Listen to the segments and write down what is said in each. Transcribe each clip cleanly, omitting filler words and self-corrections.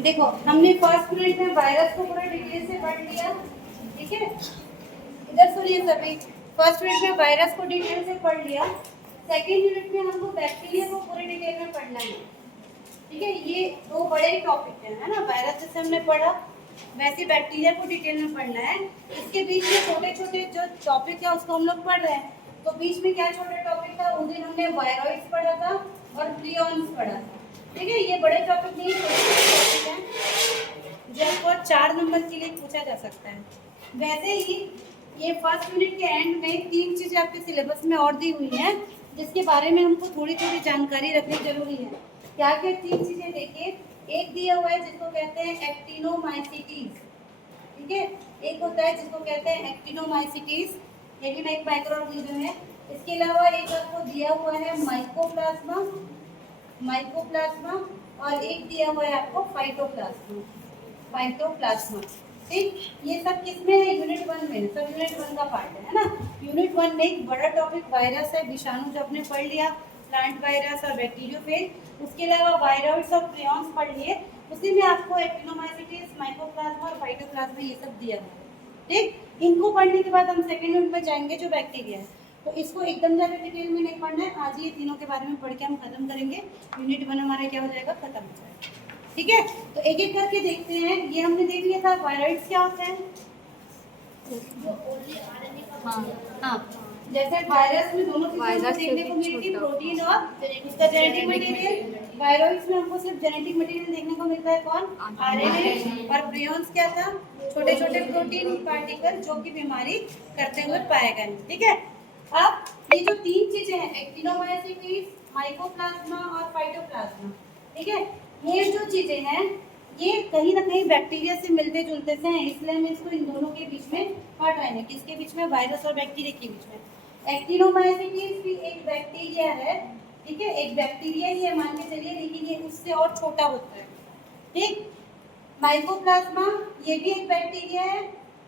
देखो हमने first unit में वायरस को पूरा डिटेल से पढ़ लिया, ठीक है। इधर सुनिए सभी, फर्स्ट यूनिट में वायरस को डिटेल से पढ़ लिया। सेकेंड यूनिट में हमको बैक्टीरिया को पूरे डिटेल में पढ़ना है, ठीक है। ये दो बड़े टॉपिक है ना, वायरस जैसे हमने पढ़ा वैसे बैक्टीरिया को डिटेल में पढ़ना है। इसके बीच में छोटे छोटे जो टॉपिक है उसको हम लोग पढ़ रहे हैं। तो बीच में क्या छोटा टॉपिक था, उस दिन हमने वायरॉइड्स पढ़ा था और प्रियॉन्स पढ़ा था, ठीक है। ये बड़े टॉपिक नहीं, छोटे टॉपिक हैं जो आपको 4 नंबर के लिए पूछा जा सकता है। वैसे ही ये फर्स्ट यूनिट के एंड में 3 चीज़ें आपके सिलेबस में और दी हुई हैं जिसके बारे में हमको थोड़ी थोड़ी जानकारी रखनी जरूरी है। क्या क्या 3 चीज़ें देखिए। एक दिया हुआ है जिसको कहते हैं एक्टिनोमाइसिटीज, ठीक है। एक होता है जिसको कहते हैं एक्टिनोमाइसिटीज, ये भी एक माइक्रोऑर्गेनिज्म है। इसके अलावा एक आपको दिया हुआ है माइकोप्लाज्मा, माइकोप्लाज्मा, और एक दिया हुआ है आपको फाइटोप्लाज्मा, फाइटोप्लाज्मा, ठीक। ये सब किसमें है, यूनिट 1 में, सब यूनिट 1 का पार्ट है ना। यूनिट 1 में एक बड़ा टॉपिक वायरस है, विषाणु जो आपने पढ़ लिया, प्लांट वायरस और बैक्टीरियोफेज। उसके अलावा वायरॉइड्स और प्रियॉन्स पढ़ लिए। उसी में आपको एक्टिनोमाइसिटीज, माइकोप्लाज्मा और फाइटोप्लाज्मा ये सब दिया हुआ है, ठीक। इनको पढ़ने के बाद हम सेकेंड यूनिट में जाएंगे जो बैक्टीरिया है। तो इसको एकदम ज़्यादा डिटेल में नहीं पढ़ना है, आज ये तीनों के बारे में पढ़ के हम खत्म करेंगे। यूनिट 1 हमारा क्या हो जाएगा, खत्म हो जाएगा, ठीक है। तो एक एक करके देखते हैं। ये हमने देख लिया था वायरॉइड्स क्या होते हैं। हाँ हाँ, जैसे वायरस में दोनों चीजें देखने को मिली थी, प्रोटीन और उसका जेनेटिक मटेरियल। वायरॉइड्स में हमको सिर्फ जेनेटिक मटेरियल देखने को मिलता है, कौन, आरएनए। और प्रियॉन्स क्या था, छोटे छोटे प्रोटीन पार्टिकल जो कि बीमारी करते हुए पाए गए, ठीक है। अब ये जो 3 चीजें हैं, एक्टिनोमाइसिटीज, माइकोप्लाज्मा और फाइटोप्लाज्मा, ठीक है। ये जो चीजें हैं ये कहीं ना कहीं बैक्टीरिया से मिलते जुलते से हैं, इसलिए हम इसको इन दोनों के बीच में पढ़ रहे हैं। किसके बीच में, वायरस और बैक्टीरिया के बीच में। एक्टिनोमाइसिटीज भी एक बैक्टीरिया है, ठीक है, एक बैक्टीरिया ही है मान के चलिए, लेकिन ये उससे और छोटा होता है, ठीक। माइकोप्लाज्मा ये भी एक बैक्टीरिया है,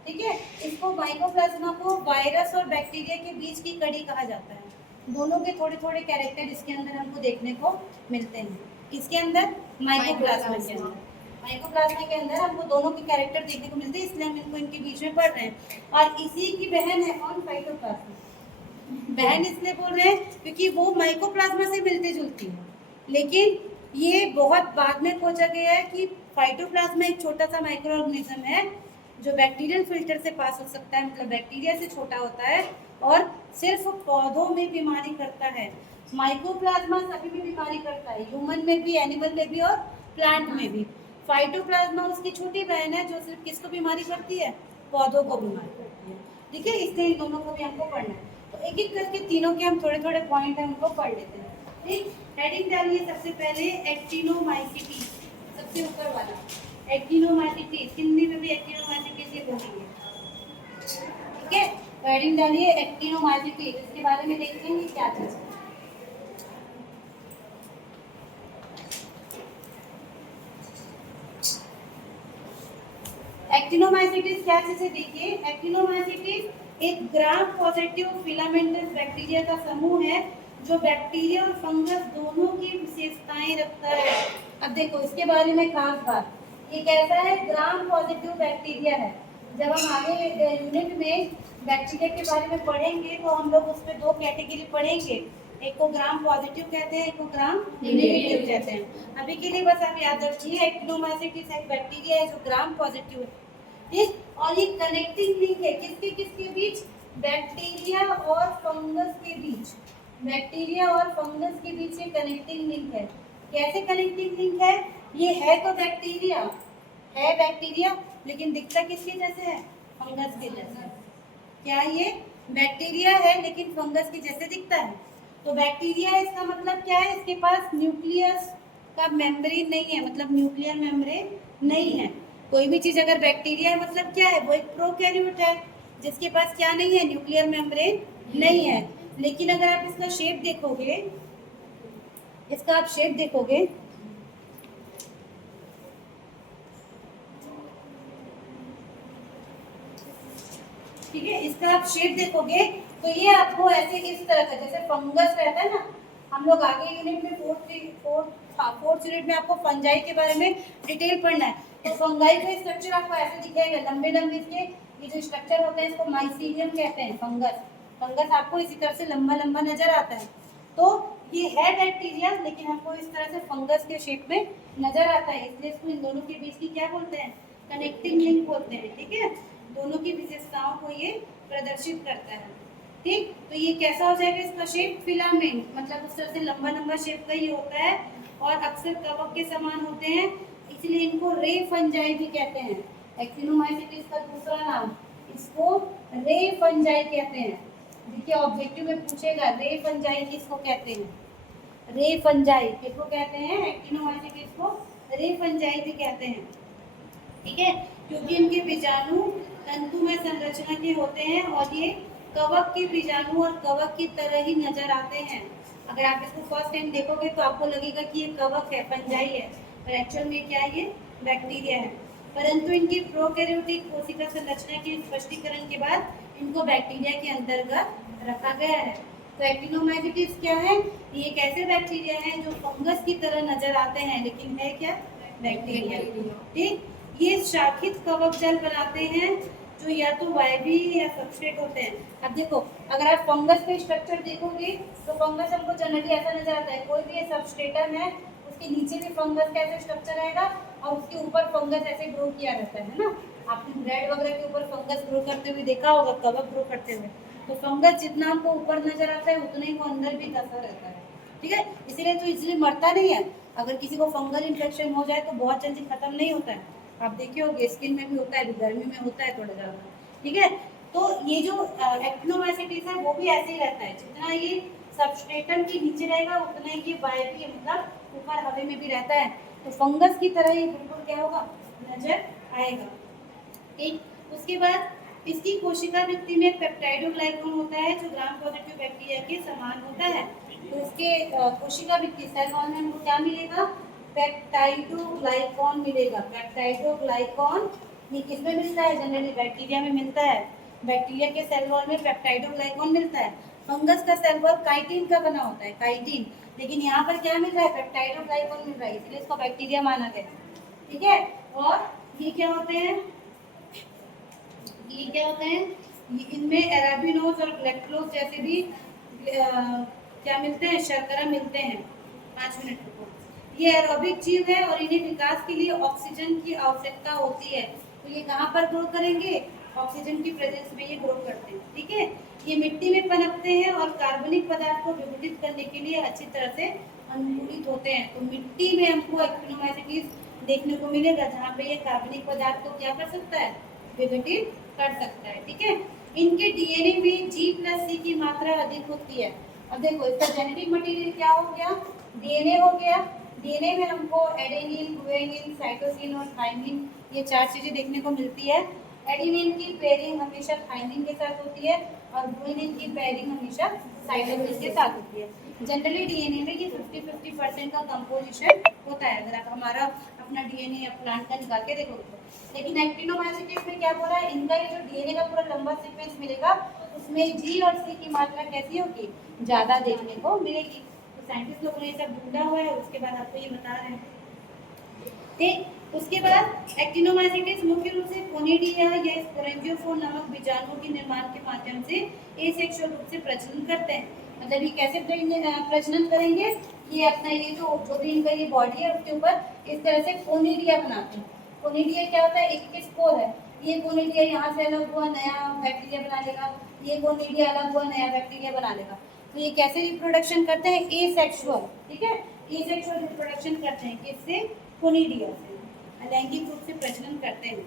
ठीक है। इसको माइकोप्लाज्मा को वायरस और बैक्टीरिया के बीच की कड़ी कहा जाता है। दोनों के थोड़े थोड़े कैरेक्टर इसके अंदर हमको देखने को मिलते हैं। इसके अंदर माइकोप्लाज्मा के अंदर, माइकोप्लाज्मा के अंदर हमको दोनों के कैरेक्टर देखने को मिलते हैं, इसलिए हम इनको इनके बीच में पढ़ रहे हैं। और इसी की बहन है कौन, फाइटोप्लाज्मा। बहन इसलिए बोल रहे हैं क्योंकि वो माइकोप्लाज्मा से मिलती जुलती है, लेकिन ये बहुत बाद में खोजा गया है कि फाइटोप्लाज्मा एक छोटा सा माइक्रो ऑर्गेनिज्म है जो बैक्टीरियल फिल्टर से पास हो सकता है, मतलब बैक्टीरिया से छोटा होता है और सिर्फ पौधों में बीमारी करता है। माइकोप्लाज्मा सभी में बीमारी करता है, ह्यूमन में भी, एनिमल में भी और प्लांट में भी। फाइटोप्लाज्मा उसकी छोटी बहन है जो सिर्फ किसको बीमारी करती है, पौधों को बीमारी करती है, ठीक है। इसलिए इन दोनों को भी हमको पढ़ना है। तो एक एक करके तीनों के हम थोड़े थोड़े पॉइंट हैं उनको पढ़ लेते हैं, ठीक। हेडिंग डालिए सबसे पहले एक्टिनोमाइसिटीज, सबसे ऊपर वाला एक्टिनोमाइसिटीज, हिंदी में भी एक्टिनोमाइसिटीज ही बोलेंगे, ठीक है। तो हेडिंग डालिए एक्टिनोमाइसिटीज, इसके बारे में देखते हैं कि क्या चीज है। एक्टिनोमाइसिटीज क्या चीज है देखिए। एक्टिनोमाइसिटीज एक ग्राम पॉजिटिव फिलामेंटस बैक्टीरिया का समूह है जो बैक्टीरिया और फंगस दोनों की विशेषताएं रखता है। अब देखो इसके बारे में खास बात, ये कैसा है, ग्राम पॉजिटिव बैक्टीरिया है। जब हम आगे यूनिट में बैक्टीरिया के बारे में पढ़ेंगे तो हम लोग उस पर 2 कैटेगरी पढ़ेंगे, एक को ग्राम पॉजिटिव कहते हैं, एक को ग्राम नेगेटिव कहते हैं। अभी के लिए बस आप याद रखिए एक्टिनोमाइसिटीज एक बैक्टीरिया है जो ग्राम पॉजिटिव है, ठीक। और ये कनेक्टिंग लिंक है किसके किसके बीच, बैक्टीरिया और फंगस के बीच, बैक्टीरिया और फंगस के बीच ये कनेक्टिंग लिंक है। कैसे कनेक्टिंग लिंक है, ये है तो बैक्टीरिया, है बैक्टीरिया, लेकिन दिखता किसके जैसे है, फंगस के जैसे। क्या ये बैक्टीरिया है लेकिन फंगस के जैसे दिखता है। तो बैक्टीरिया है इसका मतलब क्या है, इसके पास न्यूक्लियस का मेम्ब्रेन नहीं है, मतलब न्यूक्लियर मेम्ब्रेन नहीं है। कोई भी चीज अगर बैक्टीरिया है मतलब क्या है, वो एक प्रोकैरियोट है जिसके पास क्या नहीं है, न्यूक्लियर मेम्ब्रेन नहीं है। लेकिन अगर आप इसका शेप देखोगे, इसका आप शेप देखोगे, ठीक है, इसका आप शेप देखोगे तो ये आपको ऐसे इस तरह का, जैसे फंगस रहता है ना, हम लोग आगे यूनिट में फोर्थ हाँ, 4th यूनिट में आपको फंजाई के बारे में डिटेल पढ़ना है। तो फंगाई का स्ट्रक्चर आपको ऐसे दिखेगा, लंबे लंबे इसके ये जो स्ट्रक्चर होते हैं इसको माइसीलियम कहते हैं। फंगस आपको इसी तरह से लंबा लंबा नजर आता है। तो ये है बैक्टीरिया, लेकिन हमको इस तरह से फंगस के शेप में नजर आता है, इसलिए इसको इन दोनों के बीच की क्या बोलते हैं, कनेक्टिंग लिंक बोलते हैं। ठीक है, दोनों की विशेषताओं को ये प्रदर्शित करता है। ठीक, तो ये कैसा हो जाएगा, इसका शेप फिलामेंट, मतलब उस तरह से लंबा लंबा शेप का ये होता है और अक्सर कवक के समान होते हैं, इसलिए इनको रे फंजाई भी कहते हैं। एक्टिनोमाइसीट्स का दूसरा नाम, इसको रे फंजाई कहते हैं। देखिए ऑब्जेक्टिव में पूछेगा रे फंजाई किसको कहते हैं, रे फंजाई किसको कहते हैं, एक्टिनोमाइसीट्स को रे फंजाई भी कहते हैं। ठीक है, क्योंकि इनके बीजाणु तंतुमय संरचना के होते हैं और ये कवक के बीजाणु और कवक की तरह ही नजर आते हैं। अगर आप इसको फर्स्ट टाइम देखोगे तो आपको लगेगा कि ये कवक है, फंजाई है, पर एक्चुअल में क्या है, ये बैक्टीरिया है। परंतु इनकी प्रोकैरियोटिक कोशिका संरचना के स्पष्टीकरण के बाद इनको बैक्टीरिया के अंतर्गत रखा गया है। तो एक्टिनोमाइसीट्स क्या है, ये एक ऐसे बैक्टीरिया है जो फंगस की तरह नजर आते हैं लेकिन है क्या, बैक्टीरिया। ठीक, ये शाखित कवक जाल बनाते हैं जो या तो वायवीय या सबस्ट्रेट होते हैं। अब देखो, अगर आप फंगस के स्ट्रक्चर देखोगे तो फंगस हमको जनरली ऐसा नजर आता है, कोई भी सबस्ट्रेटम है उसके नीचे भी फंगस का ऐसा स्ट्रक्चर रहेगा और उसके ऊपर फंगस ऐसे ग्रो किया रहता है ना। आपने ब्रेड वगैरह के ऊपर फंगस ग्रो करते हुए देखा होगा, कवक ग्रो करते हुए। तो फंगस जितना हमको ऊपर नजर आता है उतना ही वो अंदर भी धसा रहता है। ठीक है, इसीलिए तो इजीली मरता नहीं है। अगर किसी को फंगल इन्फेक्शन हो जाए तो बहुत जल्दी खत्म नहीं होता है, आप देखिए होगे स्किन में भी होता है, गर्मी में होता है थोड़ा ज़्यादा। ठीक है, तो ये जो एक्टिनोमाइसीट्स है वो भी ऐसे ही रहता है, जितना ये सबस्ट्रेटम के नीचे रहेगा उतना ही ये वायवीय मतलब ऊपर हवा में भी रहता है। तो फंगस की तरह ही बिल्कुल क्या होगा, नजर आएगा। ठीक, उसके बाद इसकी कोशिका भित्ति में पेप्टाइडोग्लाइकॉन होता है जो ग्राम पॉजिटिव बैक्टीरिया के समान होता है। तो इसके कोशिका भित्ति सेल वॉल में हमको क्या मिलेगा, पेप्टाइडोग्लाइकॉन मिलेगा। पेप्टाइडोग्लाइकॉन ये किसमें मिलता है, जनरली बैक्टीरिया में मिलता है। बैक्टीरिया के सेल वॉल में पेप्टाइडोग्लाइकॉन मिलता है। फंगस का सेल वॉल काइटिन का बना होता है, काइटिन, लेकिन यहाँ पर क्या मिल रहा है, पेप्टाइडोग्लाइकॉन मिल रहा है, इसलिए इसको बैक्टीरिया माना गया। ठीक है, और ये क्या होते हैं, ये क्या होते हैं, इनमें एराबिनोज और ग्लैक्टोज जैसे भी क्या मिलते हैं, शर्करा मिलते हैं। 5 मिनट रुको। ये एरोबिक जीव है और इन्हें विकास के लिए ऑक्सीजन की आवश्यकता होती है। तो ये कहाँ पर ग्रो करेंगे, ऑक्सीजन की प्रेजेंस में ये ग्रो करते हैं। ठीक है, ये मिट्टी में पनपते हैं और कार्बनिक पदार्थ को विघटित करने के लिए अच्छी तरह से अनुकूलित होते हैं। तो मिट्टी में हमको एक्टिनोमाइसीट्स देखने को मिलेगा जहाँ पे ये कार्बनिक पदार्थ को क्या कर सकता है, विघटित कर सकता है। ठीक है, इनके डीएनए में G+C की मात्रा अधिक होती है। अब देखो इसका जेनेटिक मटेरियल क्या हो गया, डीएनए हो गया। डीएनए में हमको एडेनिन, गुआनिन, साइटोसिन और थाइमिन ये 4 चीजें देखने को मिलती है। एडेनिन की पेयरिंग हमेशा थाइमिन के साथ होती है और गुआनिन की पेयरिंग हमेशा साइटोसिन के साथ होती है। जनरली डीएनए में ये 50-50% का कंपोजिशन होता है, अगर आप हमारा अपना डीएनए या प्लांट का निकाल के देखोगे तो। लेकिन एक्टिनोमाइसीट्स में क्या हो रहा है, इनका ये जो डीएनए का पूरा लंबा सीक्वेंस मिलेगा उसमें G और C की मात्रा कैसी होगी, ज़्यादा देखने को मिलेगी। तो साइंटिस्ट लोगों ने ये सब ढूंढा हुआ है, उसके बाद आपको ये बता रहे हैं। ठीक, उसके बाद एक्टिनोमाइसीट्स मुख्य रूप से कोनिडिया या स्पोरेंजियोफोर नामक बीजाणुओं के निर्माण के माध्यम से एसेक्सुअल रूप से प्रजनन करते हैं। मतलब ये कैसे प्रजनन करेंगे, ये अपना ये जो भी इनका ये बॉडी है उसके ऊपर इस तरह से कोनिडिया बनाते हैं। कोनिडिया क्या होता है, एक स्पोर है, ये कोनिडिया यहाँ से अलग हुआ नया बैक्टीरिया बना लेगा, ये कोनिडिया अलग हुआ नया बैक्टीरिया बना लेगा। तो ये कैसे रिप्रोडक्शन करते हैं, एसेक्सुअल। ठीक है, एसेक्सुअल रिप्रोडक्शन करते हैं, किससे, कोनिडिया से, अलैंगिक रूप से प्रजनन करते हैं।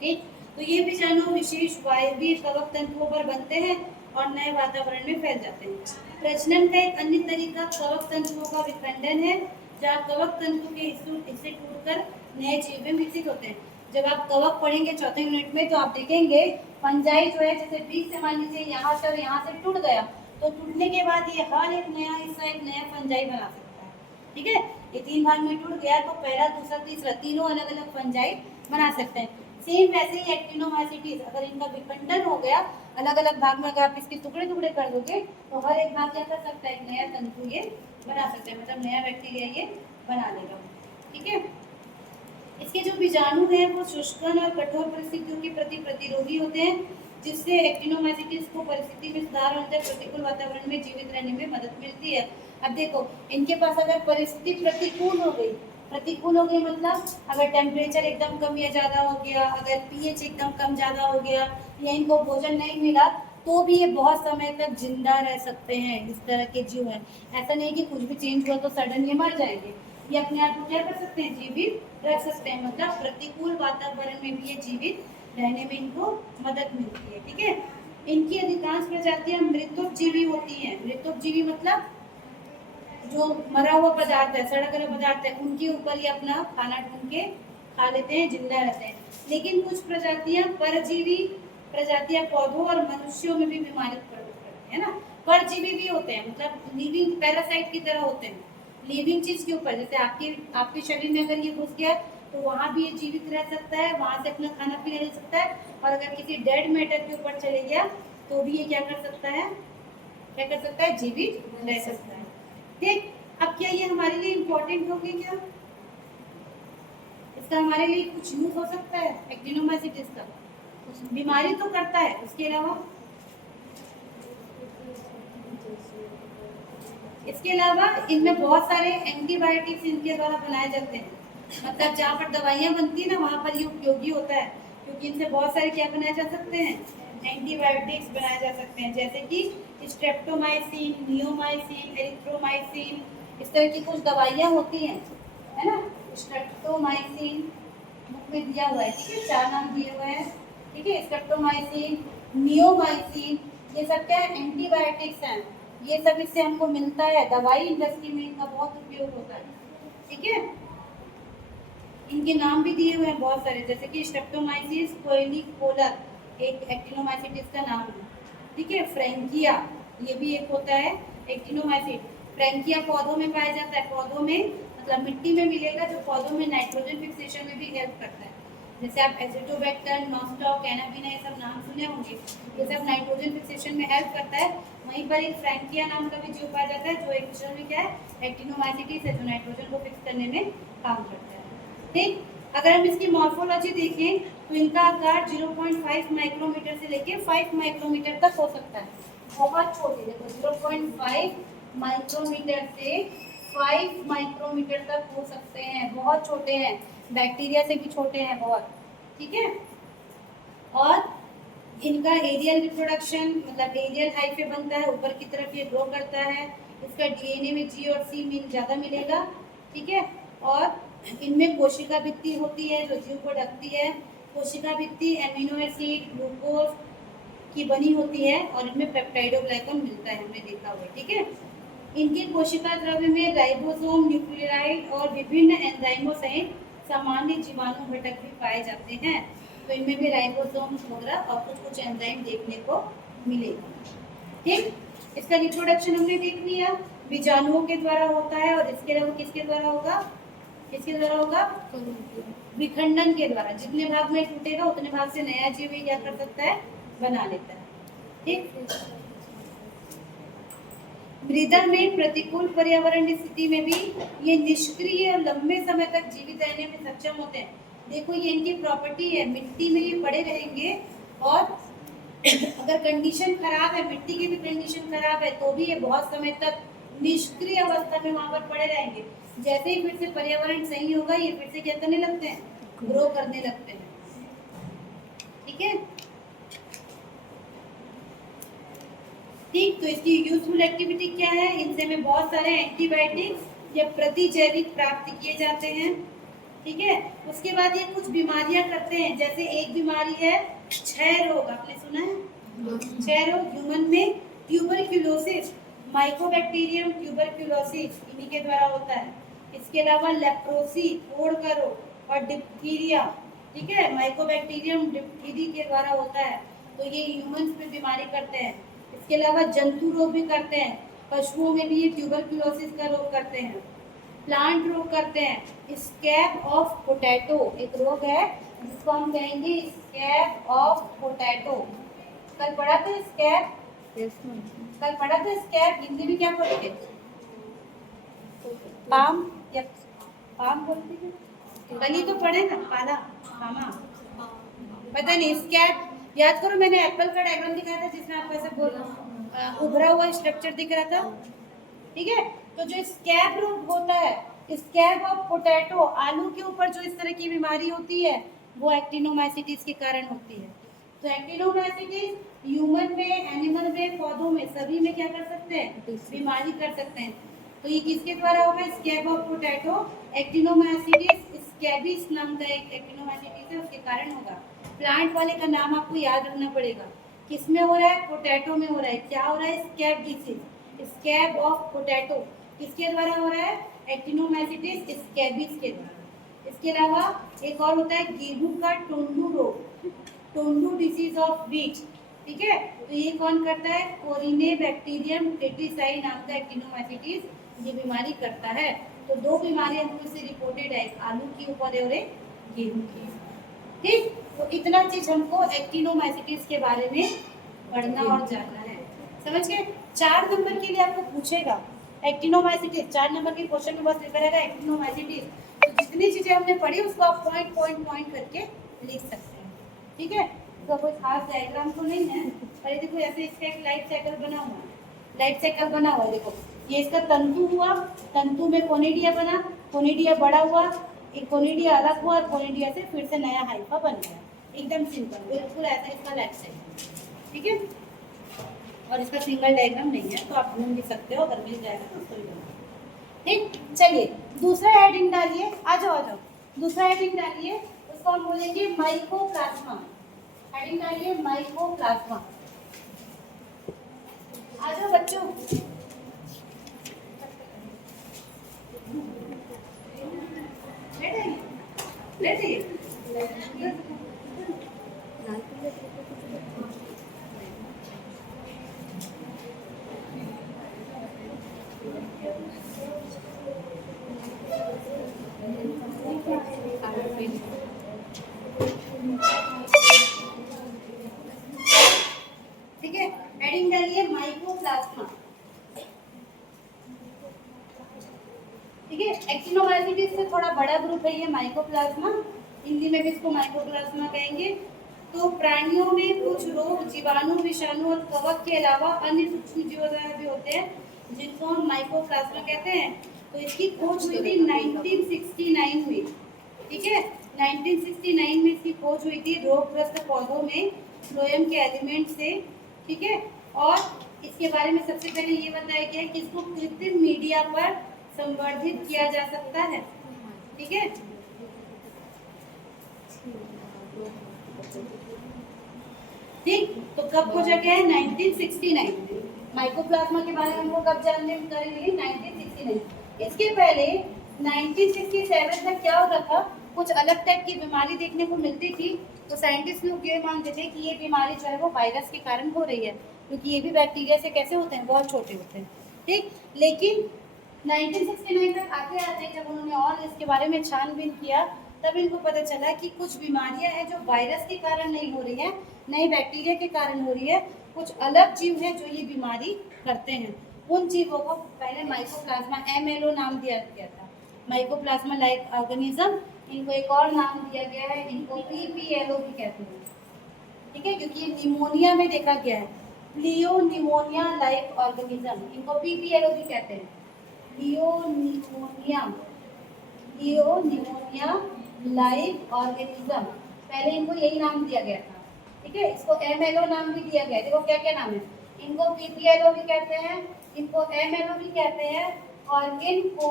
ठीक, तो ये बीजाणु विशेष वायवीय कवक तंतुओं पर बनते हैं और नए वातावरण में फैल जाते हैं। प्रजनन का एक अन्य तरीका कवक तंतुओं का विखंडन है, जहाँ कवक तंतु के हिस्से टूटकर नए जीव में विकसित होते हैं। जब आप कवक पढ़ेंगे 4थे यूनिट में तो आप देखेंगे फंजाई जो है जैसे बीज से मान लीजिए यहाँ से और यहाँ से टूट गया, तो टूटने के बाद ये हर एक नया हिस्सा एक नया फंजाई बना सकता है। ठीक है, ये 3 भाग में टूट गया तो पहला, दूसरा, तीसरा तीनों अलग अलग फंजाई बना सकते हैं। सेम वैसे ही एक्टिनोमाइसीटीज, अगर इनका विखंडन हो गया अलग अलग भाग में, अगर आप इसके टुकड़े टुकड़े कर दोगे तो हर एक भाग क्या कर सकता है, एक नया तंतु ये बना सकता है, मतलब नया बैक्टीरिया ये बना लेगा। ठीक है, इसके जो बीजाणु हैं वो शुष्कन और कठोर परिस्थितियों के प्रति प्रतिरोधी होते हैं, जिससे एक्टिनोमाइसीटीज को परिस्थिति में सुधार होता है, प्रतिकूल वातावरण में जीवित रहने में मदद मिलती है। अब देखो इनके पास अगर परिस्थिति प्रतिकूल हो गई मतलब अगर टेम्परेचर एकदम कम या ज़्यादा हो गया, अगर पीएच एकदम कम ज़्यादा हो गया, या इनको भोजन नहीं मिला, तो भी ये बहुत समय तक जिंदा रह सकते हैं। इस तरह के जीव हैं, ऐसा नहीं कि कुछ भी चेंज हुआ तो सडन ये मर जाएंगे, ये अपने आप को क्या कर सकते हैं, जीवित रख सकते हैं, मतलब प्रतिकूल वातावरण में भी ये जीवित रहने में इनको मदद मिलती है। ठीक है, इनकी अधिकांश प्रजातियां मृतोपजीवी होती हैं। मृतोपजीवी मतलब जो मरा हुआ पदार्थ है, सड़ा गला पदार्थ है, उनके ऊपर ये अपना खाना ढूंढ के खा लेते हैं, जिंदा रहते हैं। लेकिन कुछ प्रजातियां परजीवी प्रजातियां पौधों और मनुष्यों में भी बीमारी प्रकट करती है ना। परजीवी भी होते हैं, मतलब लिविंग पैरासाइट की तरह होते हैं, लिविंग चीज के ऊपर, जैसे आपके शरीर में अगर ये घुस गया तो वहाँ भी ये जीवित रह सकता है, वहाँ से अपना खाना पीना ले सकता है, और अगर किसी डेड मैटर के ऊपर चले गया तो भी ये क्या कर सकता है, जीवित रह सकता है। ठीक, अब क्या ये हमारे लिए इम्पोर्टेंट होगी क्या, इसका हमारे लिए कुछ यूज हो सकता है एक्टिनोमाइसीटीज का, बीमारी तो करता है, उसके अलावा इनमें बहुत सारे एंटीबायोटिक्स इनके द्वारा बनाए जाते हैं, मतलब जहाँ पर दवाइयाँ बनती है ना वहाँ पर ये उपयोगी होता है, क्योंकि इनसे बहुत सारे क्या बनाए जा सकते हैं, एंटीबायोटिक्स बनाए जा सकते हैं, जैसे कि स्ट्रेप्टोमाइसिन, नियोमाइसिन, एरिथ्रोमाइसिन, इस तरह की कुछ दवाइयाँ होती हैं, है ना। स्ट्रेप्टोमाइसिन बुक में दिया हुआ है, ठीक है, 4 नाम दिए हुए हैं। ठीक है, स्ट्रेप्टोमाइसिन, नियोमाइसिन, ये सब क्या है, एंटीबायोटिक्स हैं, ये सब इससे हमको मिलता है, दवाई इंडस्ट्री में इनका बहुत उपयोग होता है। ठीक है, इनके नाम भी दिए हुए हैं बहुत सारे, जैसे कि स्ट्रेप्टोमाइसिस कोएलिकोलर एक एक्टिनोमाइसीटीज का नाम है। ठीक है, फ्रैंकिया ये भी एक होता है एक्टिनोमाइसीट। फ्रैंकिया पौधों में पाया जाता है, पौधों में मतलब मिट्टी में मिलेगा, जो पौधों में नाइट्रोजन फिक्सेशन में भी हेल्प करता है, जैसे आप एसिडोबैक्टर, नॉस्टॉक, एनाबिना, ये सब नाम सुने होंगे, ये सब नाइट्रोजन फिक्सेशन में हेल्प करता है। वहीं पर एक फ्रैंकिया नाम का भी जीव पाया जाता है, जो एक दूसरे में क्या है, एक्टिनोमाइसीटीज है, जो नाइट्रोजन को फिक्स करने में काम करता है। ठीक, अगर हम इसकी मॉर्फोलॉजी देखें तो इनका आकार 0.5 माइक्रोमीटर से लेके 5 माइक्रोमीटर तक हो सकता है, बहुत छोटे, देखो 0.5 माइक्रोमीटर से 5 माइक्रोमीटर तक हो सकते हैं, बहुत छोटे हैं, बैक्टीरिया से भी छोटे हैं बहुत। ठीक है, और इनका एरियल रिप्रोडक्शन मतलब एरियल हाइफे बनता है, ऊपर की तरफ ये ग्रो करता है, इसका डीएनए में जी और सी ज़्यादा मिलेगा। ठीक है, और इनमें कोशिका भित्ति होती है जो जीव को ढकती है, कोशिका भित्ति एमिनो एसिड ग्लूकोज की बनी होती है, और इनमें पेप्टाइडोग्लाइकन मिलता है, हमने देखा हुआ है। ठीक है, इनके कोशिका द्रव्य में राइबोसोम, न्यूक्लियोटाइड और विभिन्न एंजाइमों सहित सामान्य जीवाणु घटक भी पाए जाते हैं, तो इनमें भी राइबोसोम वगैरह और कुछ एंजाइम देखने को मिलेगा। ठीक, इसका रिप्रोडक्शन हमने देख लिया, बीजाणुओं के द्वारा होता है, और इसके अलावा किसके द्वारा होगा, विखंडन के द्वारा, जितने भाग में टूटेगा उतने भाग से नया जीव क्या कर सकता है, बना लेता है। ठीक, मृदा में प्रतिकूल पर्यावरण स्थिति में भी ये निष्क्रिय और लंबे समय तक जीवित रहने में सक्षम होते हैं। देखो ये इनकी प्रॉपर्टी है, मिट्टी में ये पड़े रहेंगे, और अगर कंडीशन खराब है, मिट्टी की भी कंडीशन खराब है, तो भी ये बहुत समय तक निष्क्रिय अवस्था में वहां पर पड़े रहेंगे। जैसे ही फिर से पर्यावरण सही होगा, ये फिर से क्या करने लगते हैं, ग्रो करने लगते हैं। ठीक है, ठीक, तो इसकी यूजफुल एक्टिविटी क्या है, इनसे में बहुत सारे एंटीबायोटिक्स या प्रतिजैविक प्राप्त किए जाते हैं। ठीक है, उसके बाद ये कुछ बीमारियां करते हैं, जैसे एक बीमारी है क्षय रोग, आपने सुना है क्षय रोग, ह्यूमन में ट्यूबरक्यूलोसिस, माइकोबैक्टीरियम ट्यूबरक्यूलोसिस इन्हीं के द्वारा होता है। इसके अलावा लेप्रोसी, कोढ़ का रोग, और डिप्थीरिया, ठीक है, माइकोबैक्टीरियम डिप्थीरी के द्वारा होता है, तो ये ह्यूमन्स पे बीमारी करते हैं। इसके अलावा जंतु रोग भी करते हैं, पशुओं में भी ये ट्यूबरक्यूलोसिस का रोग करते हैं। प्लांट रोग करते हैं, स्कैब ऑफ पोटैटो एक रोग है जिसको हम कहेंगे स्कैब ऑफ पोटैटो। कल पढ़ा था स्कैब, कल पढ़ा था स्कैब, हिंदी में क्या बोलते हैं? पाम या पाम बोलते हैं, कल ही तो पढ़े ना, पाला पामा, पता नहीं। स्कैब याद करो, मैंने एप्पल का डायग्राम दिखाया था जिसमें आपको ऐसा उभरा हुआ स्ट्रक्चर दिख रहा था, ठीक है। तो जो स्कैब रोग होता है, स्कैब ऑफ पोटैटो, आलू के ऊपर जो इस तरह की बीमारी होती है वो एक्टिनोमाइसीटिस के कारण होती है। तो एक्टिनोमाइसीटिस ह्यूमन में, एनिमल में, पौधों में, सभी में क्या कर सकते हैं? बीमारी कर सकते हैं। तो ये किसके द्वारा होगा? स्कैब ऑफ पोटैटो, एक्टिनोमाइसीटिस स्कैबिस नाम का एक एक्टिनोमाइसीटिस है, उसके कारण होगा। प्लांट वाले का नाम आपको याद रखना पड़ेगा। किसमें हो रहा है? पोटैटो में हो रहा है। क्या हो रहा है? Scab disease, scab of potato. किसके द्वारा हो रहा है? एक्टिनोमाइसीटिस स्कैबिस के द्वारा। इसके अलावा एक और होता है गेहूं का टोंडू रोग, टोंडू डिसीज ऑफ व्हीट, ठीक है। तो ये कौन करता है? कोरिने बैक्टीरियम टेट्रिसाई नाम का एक्टिनोमाइसीटिस ये बीमारी करता है। तो दो बीमारियां हमको से रिपोर्टेड है, आलू की ऊपर और एक गेहूं की, ठीक। तो इतना चीज हमको एक्टिनोमाइसीटिस के बारे में पढ़ना और जानना है, समझ गए। 4 नंबर के लिए आपको पूछेगा एक्टिनोमाइसीटिस, 4 नंबर के क्वेश्चन में बस लिखा रहेगा एक्टिनोमाइसीटिस। तो जितनी चीजें हमने पढ़ी उसको आप पॉइंट पॉइंट पॉइंट करके लिख सकते हैं, ठीक है। तो कोई खास डायग्राम तो नहीं है, पर देखो ऐसे इसका एक लाइफ साइकिल बना हुआ है, लाइफ साइकिल बना हुआ है। देखो ये इसका तंतु हुआ, तंतु में कोनिडिया बना, कोनिडिया बड़ा हुआ, एक कोनिडिया अलग हुआ और कोनिडिया से फिर से नया हाइफा बन गया। एकदम सिंपल, बिल्कुल ऐसा इसका लाइफ साइकिल, ठीक है। और इसका सिंगल डायग्राम नहीं है तो आप ढूंढ भी सकते हो, अगर मिल जाएगा तो कोई बात नहीं, ठीक। चलिए दूसरा हेडिंग डालिए, आ जाओ आ जाओ, दूसरा हेडिंग डालिए, उसको हम बोलेंगे माइकोप्लाज्मा। हेडिंग डालिए माइकोप्लाज्मा। आ जाओ बच्चों, लेट आइए। ठीक है, हेडिंग डालिए माइकोप्लाज्मा, ठीक है। एक्टिनोमाइसीटिस से थोड़ा बड़ा ग्रुप है ये माइकोप्लाज्मा, हिंदी में भी इसको माइकोप्लाज्मा कहेंगे। तो प्राणियों में कुछ रोग जीवाणु, विषाणु और कवक के अलावा अन्य सूक्ष्म जीव भी होते हैं जिनको हम माइकोप्लाज्मा कहते हैं। तो इसकी खोज हुई थी 1969 में, ठीक है। 1969 में इसकी खोज हुई थी रोगग्रस्त पौधों में फ्लोएम के एलिमेंट से, ठीक है। और इसके बारे में सबसे पहले ये बताया गया कि इसको कृत्रिम मीडिया पर संवर्धित किया जा सकता है, ठीक है। ठीक, तो कब खोजा गया है? 1969 में। माइकोप्लाज्मा के बारे में हमको कब जानने में करेंगे? 1969। इसके पहले 1967 तक क्या होता था, कुछ अलग टाइप की बीमारी देखने को मिलती थी। तो साइंटिस्ट लोग ये मानते थे कि ये बीमारी जो है वो वायरस के कारण हो रही है, क्योंकि ये भी बैक्टीरिया से कैसे होते हैं? बहुत छोटे होते हैं, ठीक। लेकिन 1969 तक आते आते जब उन्होंने और इसके बारे में छानबीन किया, तब इनको पता चला कि कुछ बीमारियां हैं जो वायरस के कारण नहीं हो रही हैं, नहीं बैक्टीरिया के कारण हो रही है, कुछ अलग जीव हैं जो ये बीमारी करते हैं। उन जीवों को पहले माइकोप्लाज्मा MLO नाम दिया गया था, माइकोप्लाज्मा लाइक ऑर्गेनिज्म। इनको एक और नाम दिया गया है, इनको PPLO भी कहते हैं, ठीक है, क्योंकि ये निमोनिया में देखा गया है, प्लियोनिमोनिया लाइक ऑर्गेनिज्म, इनको PPLO भी कहते हैं, प्लियोनिमोनिया, प्लियोनिमोनिया लाइक ऑर्गेनिज्म। पहले इनको यही नाम दिया गया था, ठीक है। इसको MLO नाम भी दिया गया है। देखो क्या क्या नाम है, इनको PPLO भी कहते हैं, इनको MLO भी कहते हैं, और इनको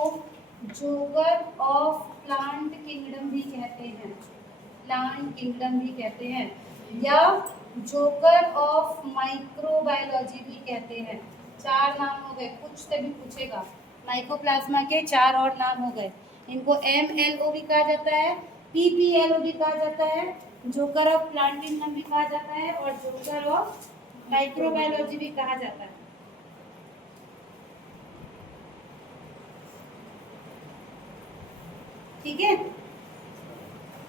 जोगर ऑफ प्लांट किंगडम भी कहते हैं, प्लांट किंगडम भी कहते हैं, या जोकर ऑफ माइक्रोबायोलॉजी भी कहते हैं। 4 नाम हो गए, कुछ से भी पूछेगा। माइकोप्लाज्मा के 4 और नाम हो गए। इनको MLO भी कहा जाता है, PPLO भी कहा जाता है, जोकर ऑफ प्लांट किंगडम भी कहा जाता है, और जोकर ऑफ माइक्रोबायोलॉजी भी कहा जाता है, ठीक है।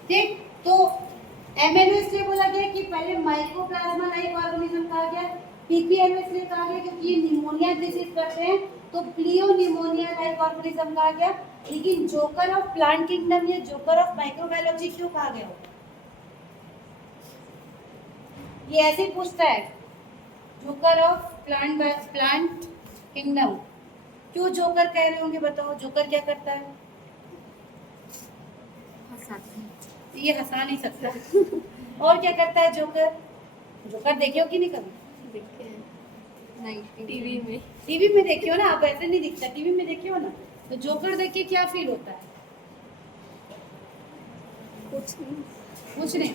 ठीक, तो MNO इसलिए बोला गया कि पहले माइकोप्लाज्मा लाइक ऑर्गेनिज्म कहा गया, PPNO इसलिए कहा गया क्योंकि ये निमोनिया डिसीज करते हैं, तो प्लियो निमोनिया लाइक ऑर्गेनिज्म कहा गया। लेकिन जोकर ऑफ प्लांट किंगडम या जोकर ऑफ माइक्रोबायोलॉजी क्यों कहा गया? ये ऐसे ही पूछता है, जोकर ऑफ प्लांट किंगडम क्यों जोकर कह रहे होंगे, बताओ जोकर क्या करता है? ये हंसा नहीं सकता। और क्या करता है जोकर? जोकर देखे हो कि नहीं कभी? देखे हैं नहीं, टीवी में देखे हो ना, आप ऐसे नहीं दिखता, टीवी में देखे हो ना। तो जोकर देख के क्या फील होता है? कुछ नहीं।